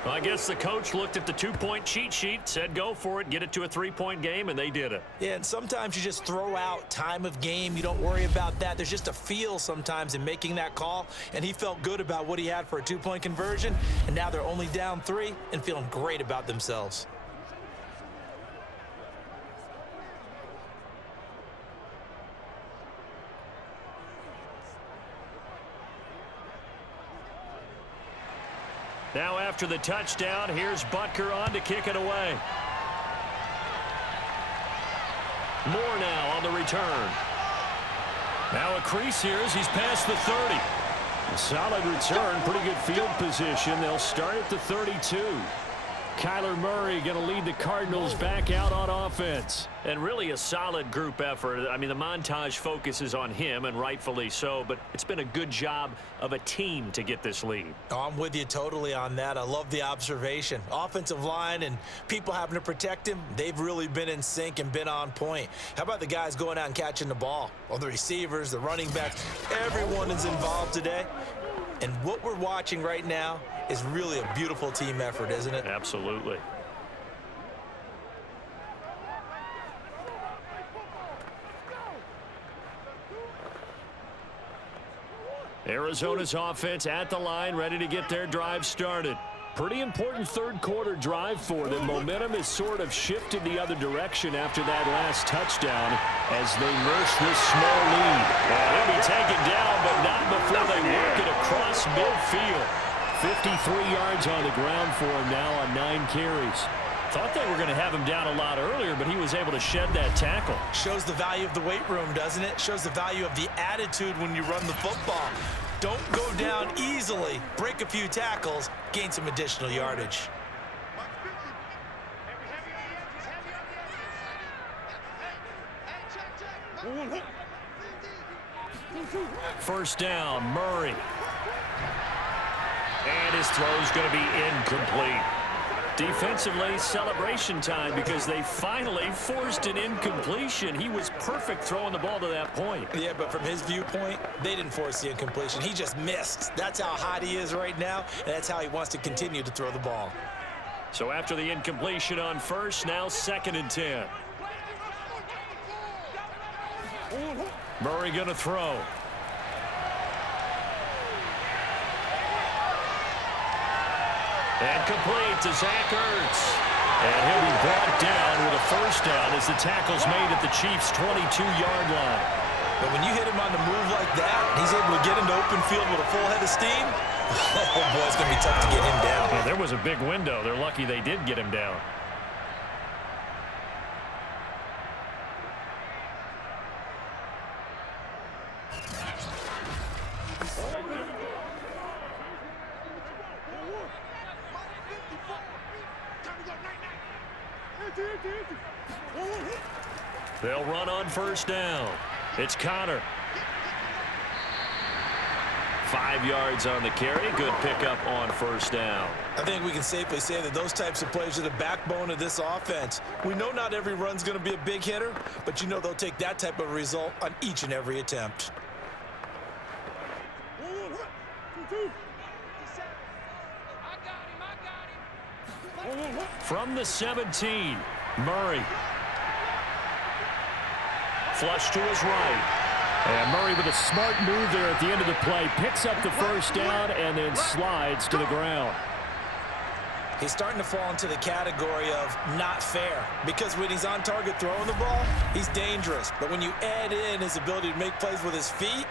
Well, I guess the coach looked at the 2-point cheat sheet, said go for it, get it to a 3-point game, and they did it. Yeah, and sometimes you just throw out time of game. You don't worry about that. There's just a feel sometimes in making that call, and he felt good about what he had for a 2-point conversion, and now they're only down 3 and feeling great about themselves. Now after the touchdown, here's Butker on to kick it away. Moore now on the return. Now a crease here as he's past the 30. Solid return, pretty good field position. They'll start at the 32. Kyler Murray going to lead the Cardinals back out on offense. And really a solid group effort. I mean, the montage focuses on him, and rightfully so, but it's been a good job of a team to get this lead. Oh, I'm with you totally on that. I love the observation. Offensive line and people having to protect him, they've really been in sync and been on point. How about the guys going out and catching the ball? Well, the receivers, the running backs, everyone is involved today. And what we're watching right now is really a beautiful team effort, isn't it? Absolutely. Arizona's offense at the line, ready to get their drive started. Pretty important third-quarter drive for them. Momentum has sort of shifted the other direction after that last touchdown as they nurse this small lead. And he'll be taken down, but not before they work it across midfield. 53 yards on the ground for him now on 9 carries. Thought they were going to have him down a lot earlier, but he was able to shed that tackle. Shows the value of the weight room, doesn't it? Shows the value of the attitude when you run the football. Don't go down easily. Break a few tackles. Gain some additional yardage. First down, Murray. And his throw's going to be incomplete. Defensively, celebration time because they finally forced an incompletion. He was perfect throwing the ball to that point. Yeah, but from his viewpoint, they didn't force the incompletion. He just missed. That's how hot he is right now, and that's how he wants to continue to throw the ball. So after the incompletion on first, now 2nd and 10. Murray going to throw. And complete to Zach Ertz. And he'll be brought down with a first down as the tackle's made at the Chiefs' 22-yard line. But when you hit him on the move like that, he's able to get into open field with a full head of steam. Oh, boy, it's going to be tough to get him down. Yeah, there was a big window. They're lucky they did get him down. They'll run on first down. It's Connor. 5 yards on the carry. Good pickup on first down. I think we can safely say that those types of plays are the backbone of this offense. We know not every run's going to be a big hitter, but you know they'll take that type of result on each and every attempt. From the 17, Murray. Flush to his right. And Murray with a smart move there at the end of the play. Picks up the first down and then slides to the ground. He's starting to fall into the category of not fair because when he's on target throwing the ball, he's dangerous. But when you add in his ability to make plays with his feet,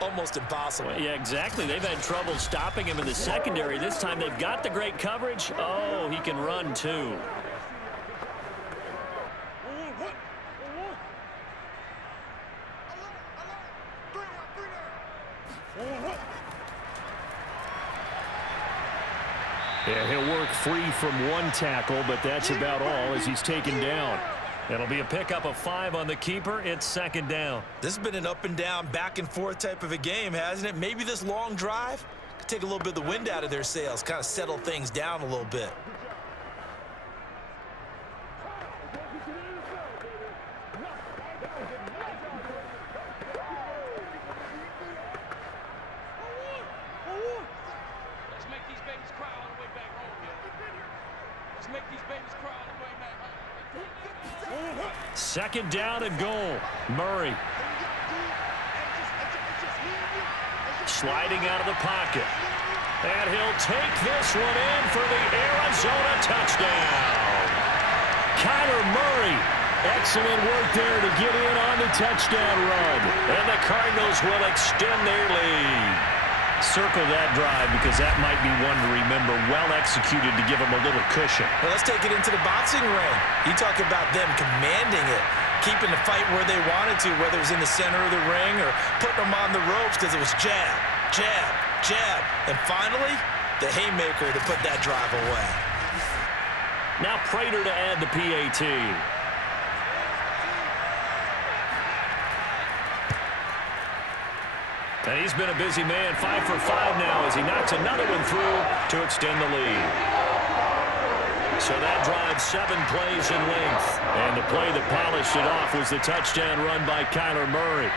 almost impossible. Well, yeah, exactly. They've had trouble stopping him in the secondary. This time they've got the great coverage. Oh, he can run too. Yeah, he'll work free from one tackle, but that's about all as he's taken down. It'll be a pickup of 5 on the keeper. It's 2nd down. This has been an up and down, back and forth type of a game, hasn't it? Maybe this long drive could take a little bit of the wind out of their sails, kind of settle things down a little bit. Second down and goal. Murray. Sliding out of the pocket. And he'll take this one in for the Arizona touchdown. Kyler Murray. Excellent work there to get in on the touchdown run. And the Cardinals will extend their lead. Circle that drive because that might be one to remember. Well executed to give them a little cushion. Well, let's take it into the boxing ring. You talk about them commanding it, keeping the fight where they wanted to, whether it was in the center of the ring or putting them on the ropes because it was jab, jab, jab, and finally, the haymaker to put that drive away. Now Prater to add the PAT. And he's been a busy man, 5 for 5 now as he knocks another one through to extend the lead. So that drive 7 plays in length. And the play that polished it off was the touchdown run by Kyler Murray.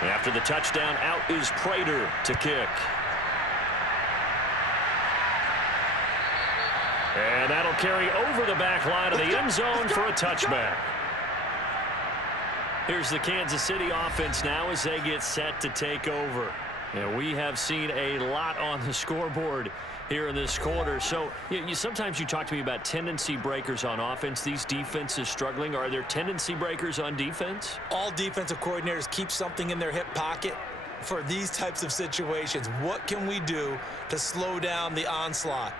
After the touchdown, out is Prater to kick. And that'll carry over the back line of the end zone for a touchback. Here's the Kansas City offense now as they get set to take over. And we have seen a lot on the scoreboard here in this quarter. So sometimes you talk to me about tendency breakers on offense. These defenses struggling. Are there tendency breakers on defense? All defensive coordinators keep something in their hip pocket for these types of situations. What can we do to slow down the onslaught?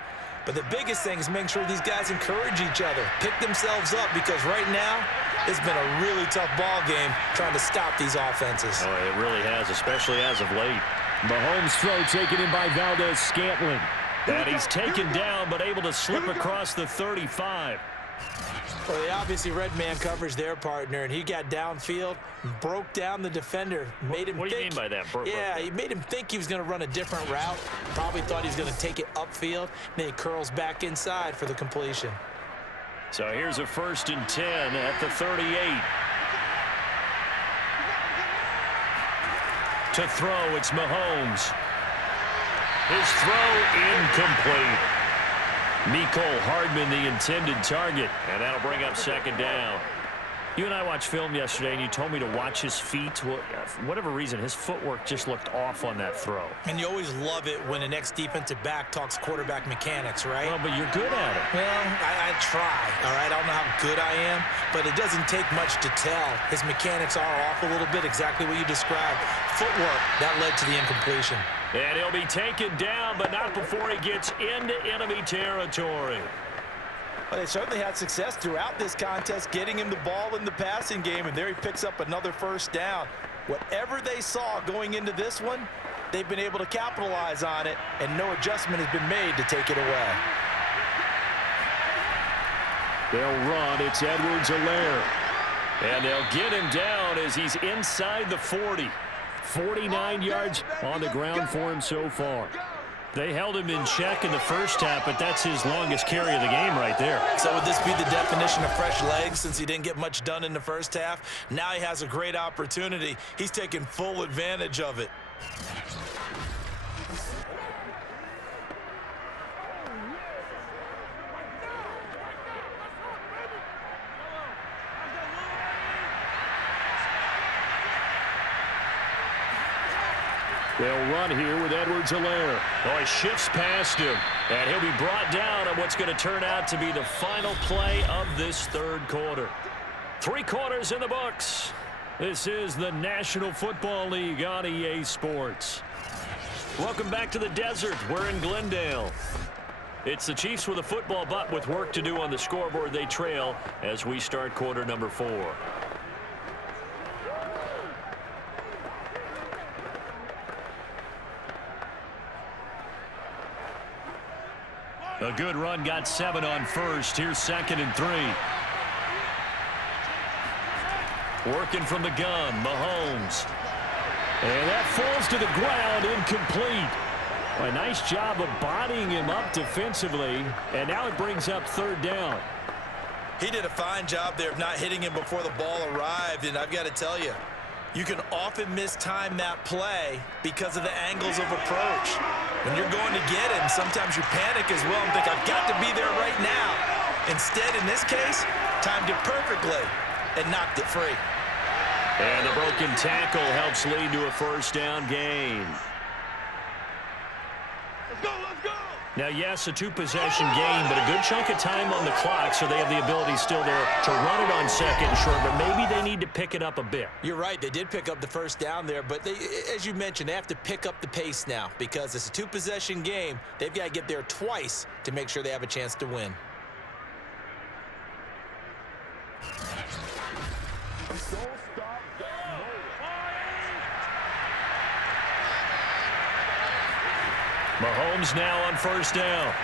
But the biggest thing is making sure these guys encourage each other, pick themselves up, because right now it's been a really tough ball game trying to stop these offenses. Oh, it really has, especially as of late. Mahomes throw taken in by Valdez-Scantling. And he's taken down, but able to slip across the 35. Well, they obviously read man coverage their partner, and he got downfield, broke down the defender, made him think. What do you mean by that? He made him think he was going to run a different route. Probably thought he was going to take it upfield. Then he curls back inside for the completion. So here's a 1st and 10 at the 38. To throw, it's Mahomes. His throw incomplete. Mecole Hardman, the intended target, and that'll bring up 2nd down. You and I watched film yesterday, and you told me to watch his feet. Well, for whatever reason, his footwork just looked off on that throw. And you always love it when the next defensive back talks quarterback mechanics, right? Well, but you're good at it. Well, I try, all right? I don't know how good I am, but it doesn't take much to tell. His mechanics are off a little bit, exactly what you described. Footwork, that led to the incompletion. And he'll be taken down, but not before he gets into enemy territory. Well, they certainly had success throughout this contest, getting him the ball in the passing game, and there he picks up another 1st down. Whatever they saw going into this one, they've been able to capitalize on it, and no adjustment has been made to take it away. They'll run. It's Edwards-Helaire. And they'll get him down as he's inside the 40. 49 yards on the ground for him so far. They held him in check in the first half, but that's his longest carry of the game right there. So would this be the definition of fresh legs since he didn't get much done in the first half? Now he has a great opportunity. He's taking full advantage of it. They'll run here with Edwards-Helaire. Oh, he shifts past him, and he'll be brought down on what's going to turn out to be the final play of this 3rd quarter. 3 quarters in the books. This is the National Football League on EA Sports. Welcome back to the desert. We're in Glendale. It's the Chiefs with a football, but with work to do on the scoreboard, they trail as we start quarter number 4. A good run, got 7 on 1st. Here's 2nd and 3. Working from the gun, Mahomes. And that falls to the ground, incomplete. A nice job of bodying him up defensively, and now it brings up 3rd down. He did a fine job there of not hitting him before the ball arrived, and I've got to tell you, you can often mistime that play because of the angles of approach. When you're going to get him, sometimes you panic as well and think, I've got to be there right now. Instead, in this case, timed it perfectly and knocked it free. And the broken tackle helps lead to a first down gain. Let's go, let's go! Now, yes, a two-possession game, but a good chunk of time on the clock, so they have the ability still there to run it on second and short, but maybe they need to pick it up a bit. You're right. They did pick up the first down there, but they, as you mentioned, they have to pick up the pace now because it's a two-possession game. They've got to get there twice to make sure they have a chance to win. Mahomes now on first down.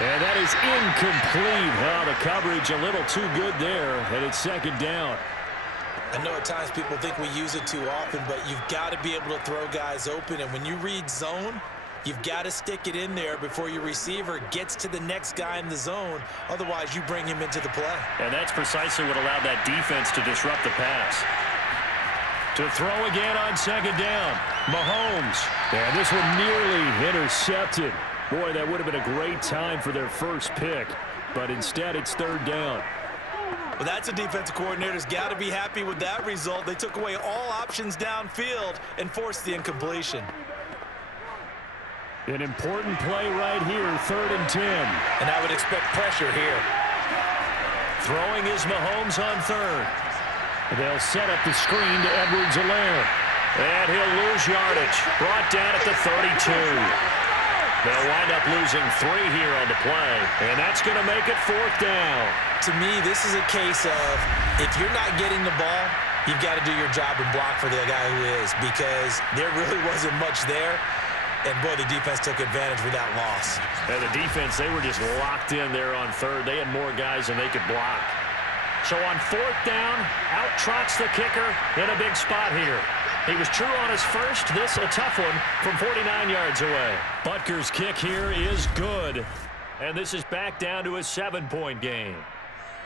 And that is incomplete. Well, the coverage a little too good there, and it's second down. I know at times people think we use it too often, but you've got to be able to throw guys open. And when you read zone, you've got to stick it in there before your receiver gets to the next guy in the zone. Otherwise, you bring him into the play. And that's precisely what allowed that defense to disrupt the pass. To throw again on second down, Mahomes. And this one nearly intercepted. Boy, that would have been a great time for their first pick, but instead it's third down. Well, that's a defensive coordinator's got to be happy with that result. They took away all options downfield and forced the incompletion. An important play right here, 3rd and 10. And I would expect pressure here. Throwing is Mahomes on third. They'll set up the screen to Edwards-Helaire. And he'll lose yardage. Brought down at the 32. They'll wind up losing 3 here on the play. And that's going to make it 4th down. To me, this is a case of if you're not getting the ball, you've got to do your job and block for the guy who is, because there really wasn't much there. And, boy, the defense took advantage with that loss. And the defense, they were just locked in there on third. They had more guys than they could block. So on 4th down, out trots the kicker in a big spot here. He was true on his first. This a tough one from 49 yards away. Butker's kick here is good. And this is back down to a 7-point game.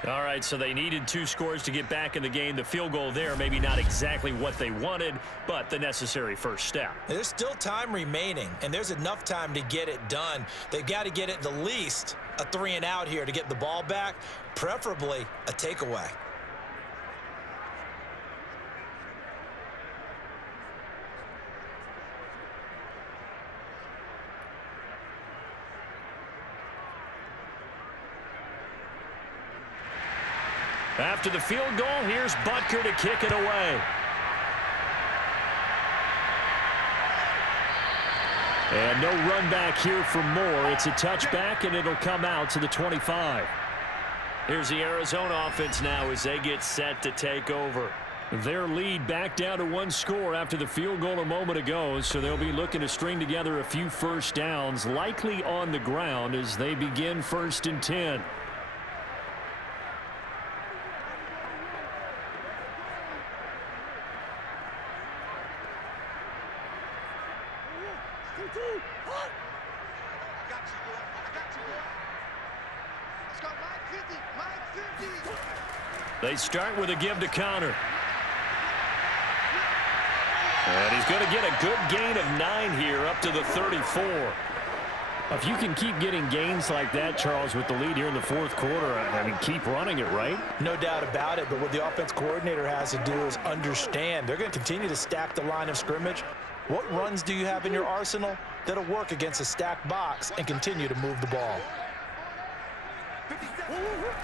All right, so they needed 2 scores to get back in the game. The field goal there, maybe not exactly what they wanted, but the necessary first step. There's still time remaining, and there's enough time to get it done. They've got to get at the least a 3-and-out here to get the ball back, preferably a takeaway. After the field goal, here's Butker to kick it away. And no run back here for more. It's a touchback, and it'll come out to the 25. Here's the Arizona offense now as they get set to take over. Their lead back down to 1 score after the field goal a moment ago, so they'll be looking to string together a few first downs, likely on the ground as they begin 1st and 10. They start with a give to Connor. And he's going to get a good gain of 9 here up to the 34. If you can keep getting gains like that, Charles, with the lead here in the 4th quarter, I mean, keep running it, right? No doubt about it, but what the offense coordinator has to do is understand. They're going to continue to stack the line of scrimmage. What runs do you have in your arsenal that'll work against a stacked box and continue to move the ball?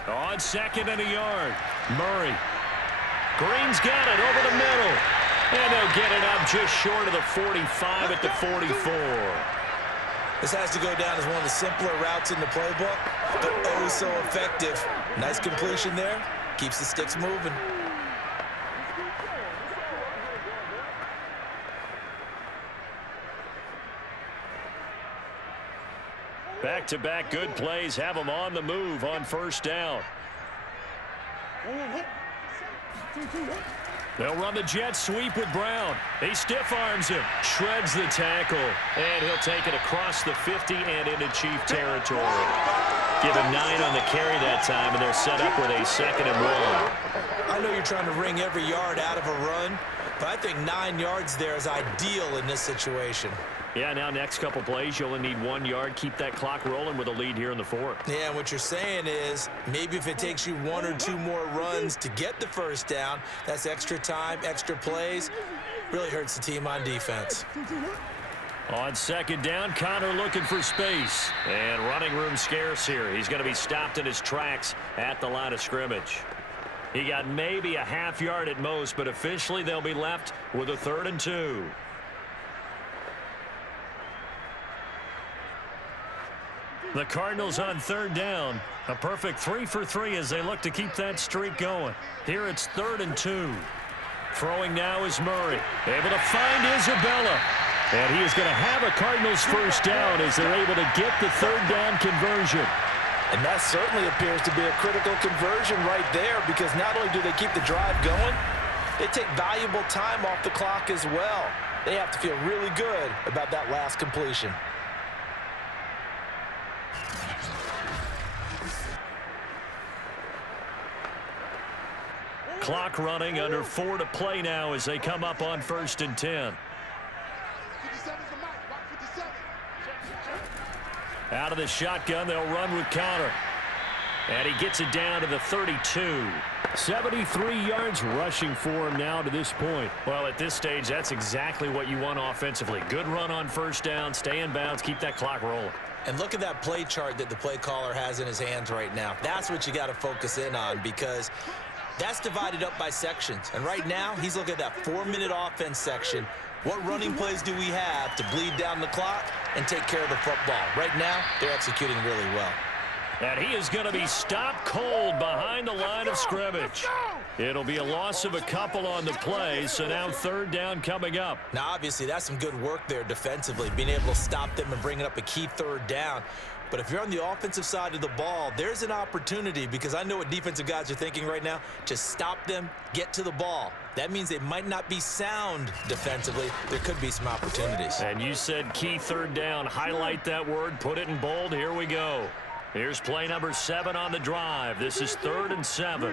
On 2nd and a yard, Murray. Green's got it over the middle. And they'll get it up just short of the 45 at the 44. This has to go down as one of the simpler routes in the playbook, but oh so effective. Nice completion there. Keeps the sticks moving. Back-to-back good plays have them on the move on 1st down. They'll run the jet sweep with Brown. He stiff arms him, shreds the tackle, and he'll take it across the 50 and into Chief territory. Give him 9 on the carry that time, and they're set up with a 2nd and 1. I know you're trying to wring every yard out of a run, but I think 9 yards there is ideal in this situation. Yeah, now next couple plays, you only need 1 yard. Keep that clock rolling with a lead here in the 4th. Yeah, what you're saying is maybe if it takes you 1 or 2 more runs to get the first down, that's extra time, extra plays. Really hurts the team on defense. On 2nd down, Connor looking for space. And running room scarce here. He's going to be stopped in his tracks at the line of scrimmage. He got maybe a half yard at most, but officially they'll be left with a 3rd and 2. The Cardinals on 3rd down. A perfect 3 for 3 as they look to keep that streak going. Here it's 3rd and 2. Throwing now is Murray. Able to find Isabella. And he is going to have a Cardinals first down as they're able to get the 3rd down conversion. And that certainly appears to be a critical conversion right there, because not only do they keep the drive going, they take valuable time off the clock as well. They have to feel really good about that last completion. Clock running, under 4 to play now as they come up on 1st and 10. Out of the shotgun, they'll run with Connor. And he gets it down to the 32. 73 yards rushing for him now to this point. Well, at this stage, that's exactly what you want offensively. Good run on 1st down, stay in bounds, keep that clock rolling. And look at that play chart that the play caller has in his hands right now. That's what you got to focus in on, because that's divided up by sections. And right now, he's looking at that 4-minute offense section. What running plays do we have to bleed down the clock and take care of the football? Right now, they're executing really well. And he is going to be stopped cold behind the line of scrimmage. It'll be a loss of a couple on the play, so now 3rd down coming up. Now, obviously, that's some good work there defensively, being able to stop them and bringing up a key 3rd down. But if you're on the offensive side of the ball, there's an opportunity, because I know what defensive guys are thinking right now. Just stop them, get to the ball. That means they might not be sound defensively. There could be some opportunities. And you said key 3rd down. Highlight that word, put it in bold. Here we go. Here's play number 7 on the drive. This is 3rd and 7.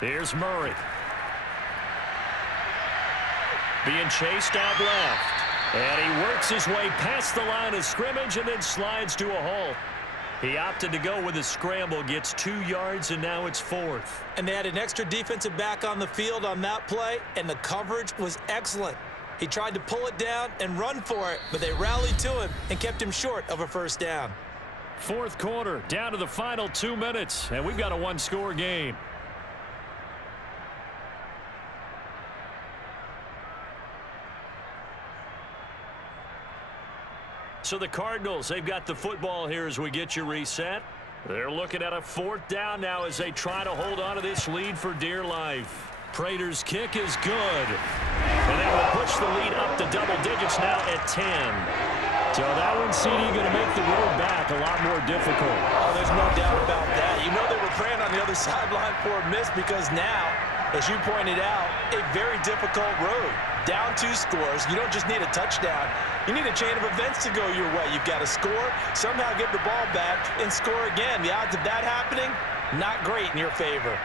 Here's Murray. Being chased out left. And he works his way past the line of scrimmage and then slides to a halt. He opted to go with a scramble, gets 2 yards, and now it's 4th. And they had an extra defensive back on the field on that play, and the coverage was excellent. He tried to pull it down and run for it, but they rallied to him and kept him short of a first down. 4th quarter, down to the final 2 minutes, and we've got a 1-score game. So the Cardinals, they've got the football here as we get you reset. They're looking at a 4th down now as they try to hold on to this lead for dear life. Prater's kick is good. And that will push the lead up to double digits now at 10. So that one, CD, going to make the road back a lot more difficult. Oh, there's no doubt about that. You know they were praying on the other sideline for a miss, because now, as you pointed out, a very difficult road. Down 2 scores. You don't just need a touchdown. You need a chain of events to go your way. You've got to score, somehow get the ball back, and score again. The odds of that happening, not great in your favor.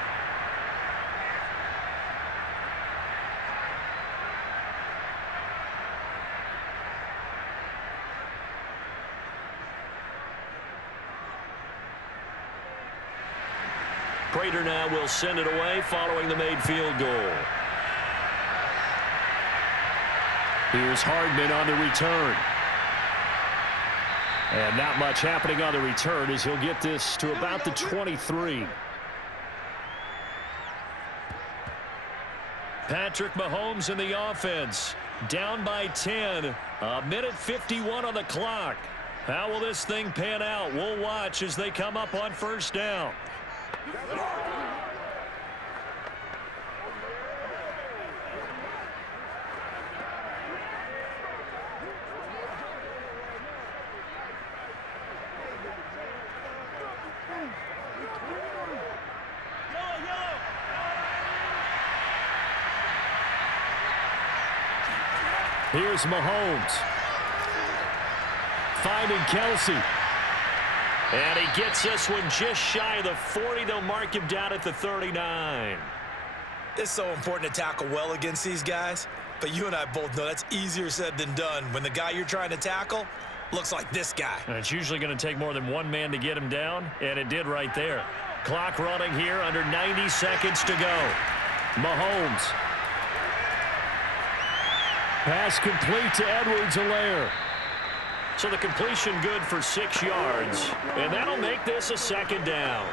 Prater now will send it away following the made field goal. Here's Hardman on the return. And not much happening on the return as he'll get this to about the 23. Patrick Mahomes in the offense. Down by 10. A minute 51 on the clock. How will this thing pan out? We'll watch as they come up on 1st down. Here's Mahomes. finding Kelsey. And he gets this one just shy of the 40. They'll mark him down at the 39. It's so important to tackle well against these guys, but you and I both know that's easier said than done when the guy you're trying to tackle looks like this guy. And it's usually going to take more than one man to get him down, and it did right there. Clock running here, under 90 seconds to go. Mahomes. Pass complete to Edwards-Helaire. So the completion good for 6 yards, and that'll make this a second down.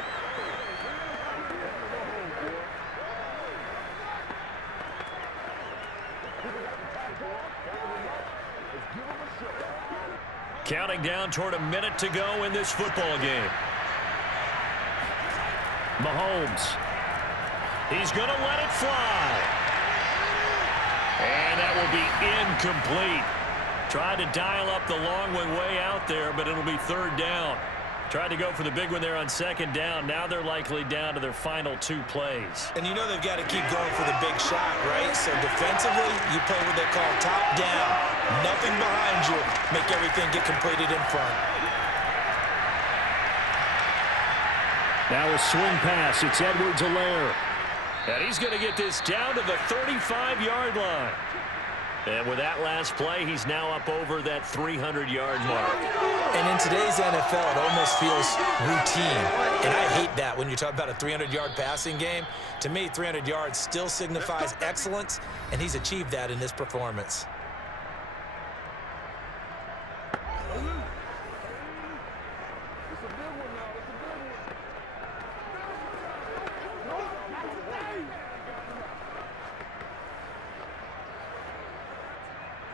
Counting down toward a minute to go in this football game. Mahomes. He's going to let it fly. And that will be incomplete. Tried to dial up the long one way out there, but it'll be third down. Tried to go for the big one there on second down. Now they're likely down to their final 2 plays. And you know they've got to keep going for the big shot, right? So defensively, you play what they call top down. Nothing behind you. Make everything get completed in front. Now a swing pass. It's Edwards-Helaire. And he's going to get this down to the 35-yard line. And with that last play, he's now up over that 300-yard mark. And in today's NFL, it almost feels routine. And I hate that when you talk about a 300-yard passing game. To me, 300 yards still signifies excellence, and he's achieved that in this performance.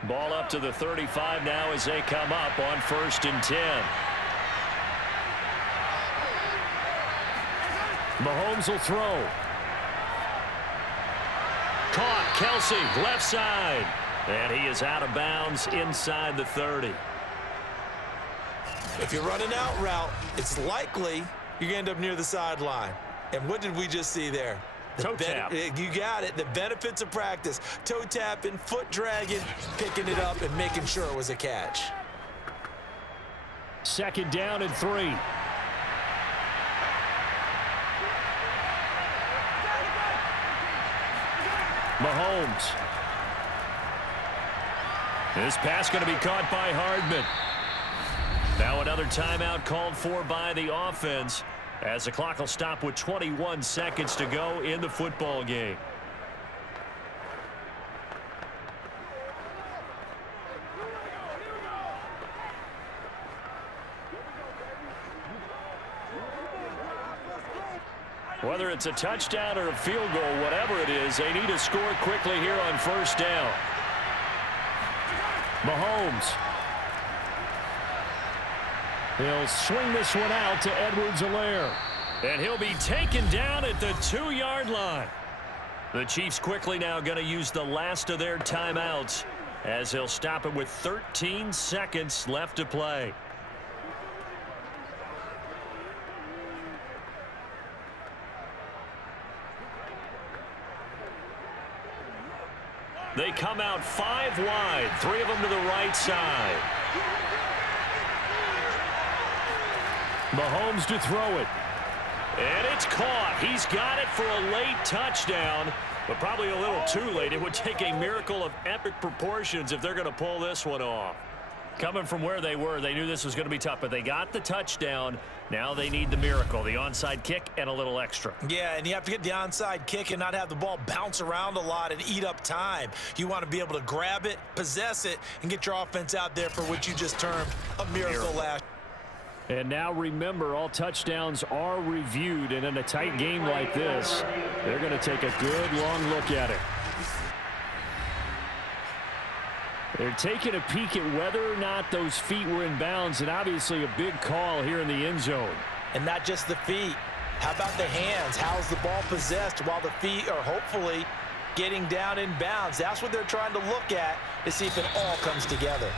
Ball up to the 35 now as they come up on 1st and 10. Mahomes will throw. Caught. Kelsey, left side. And he is out of bounds inside the 30. If you're running out route, it's likely you're going to end up near the sideline. And what did we just see there? Toe tap. You got it. The benefits of practice. Toe tapping, foot dragging, picking it up, and making sure it was a catch. 2nd down and 3. Mahomes. This pass going to be caught by Hardman. Now another timeout called for by the offense, as the clock will stop with 21 seconds to go in the football game. Whether it's a touchdown or a field goal, whatever it is, they need to score quickly here on 1st down. Mahomes. He'll swing this one out to Edwards-Helaire. And he'll be taken down at the 2-yard line. The Chiefs quickly now going to use the last of their timeouts, as they'll stop it with 13 seconds left to play. They come out 5 wide, 3 of them to the right side. Mahomes to throw it. And it's caught. He's got it for a late touchdown, but probably a little too late. It would take a miracle of epic proportions if they're going to pull this one off. Coming from where they were, they knew this was going to be tough, but they got the touchdown. Now they need the miracle, the onside kick and a little extra. Yeah, and you have to get the onside kick and not have the ball bounce around a lot and eat up time. You want to be able to grab it, possess it, and get your offense out there for what you just termed a miracle last. And now remember, all touchdowns are reviewed, and in a tight game like this, they're going to take a good long look at it. They're taking a peek at whether or not those feet were in bounds, and obviously a big call here in the end zone. And not just the feet. How about the hands? How's the ball possessed while the feet are hopefully getting down in bounds? That's what they're trying to look at to see if it all comes together.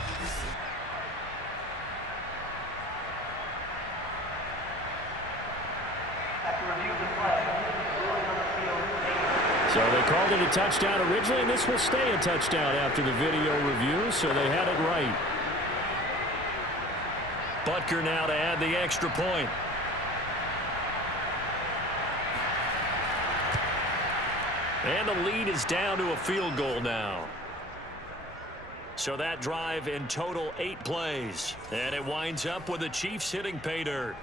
So they called it a touchdown originally, and this will stay a touchdown after the video review, so they had it right. Butker now to add the extra point. And the lead is down to a field goal now. So that drive in total 8 plays. And it winds up with the Chiefs hitting pay dirt.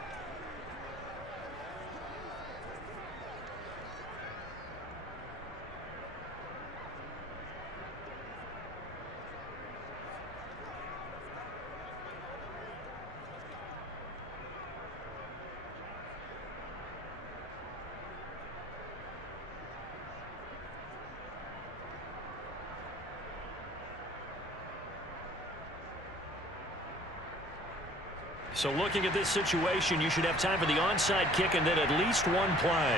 So looking at this situation, you should have time for the onside kick and then at least one play.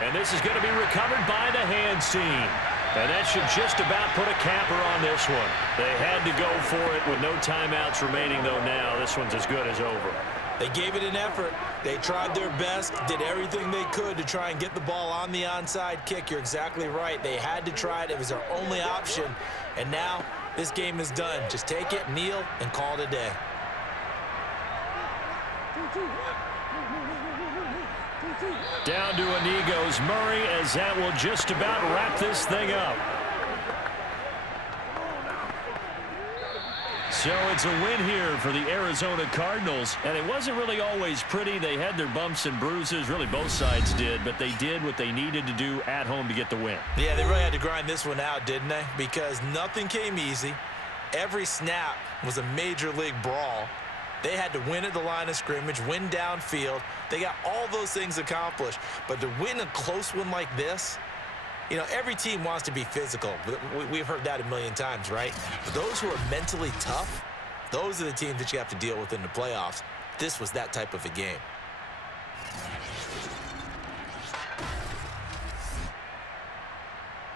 And this is going to be recovered by the hands team. And that should just about put a capper on this one. They had to go for it with no timeouts remaining, though now this one's as good as over. They gave it an effort. They tried their best, did everything they could to try and get the ball on the onside kick. You're exactly right. They had to try it. It was their only option. And now this game is done. Just take it, kneel, and call it a day. Down to a knee goes Murray, as that will just about wrap this thing up. So it's a win here for the Arizona Cardinals, and it wasn't really always pretty. They had their bumps and bruises, really both sides did, but they did what they needed to do at home to get the win. Yeah, they really had to grind this one out, didn't they? Because nothing came easy. Every snap was a major league brawl. They had to win at the line of scrimmage, win downfield. They got all those things accomplished. But to win a close one like this, you know, every team wants to be physical. We've heard that a million times, right? But those who are mentally tough, those are the teams that you have to deal with in the playoffs. This was that type of a game.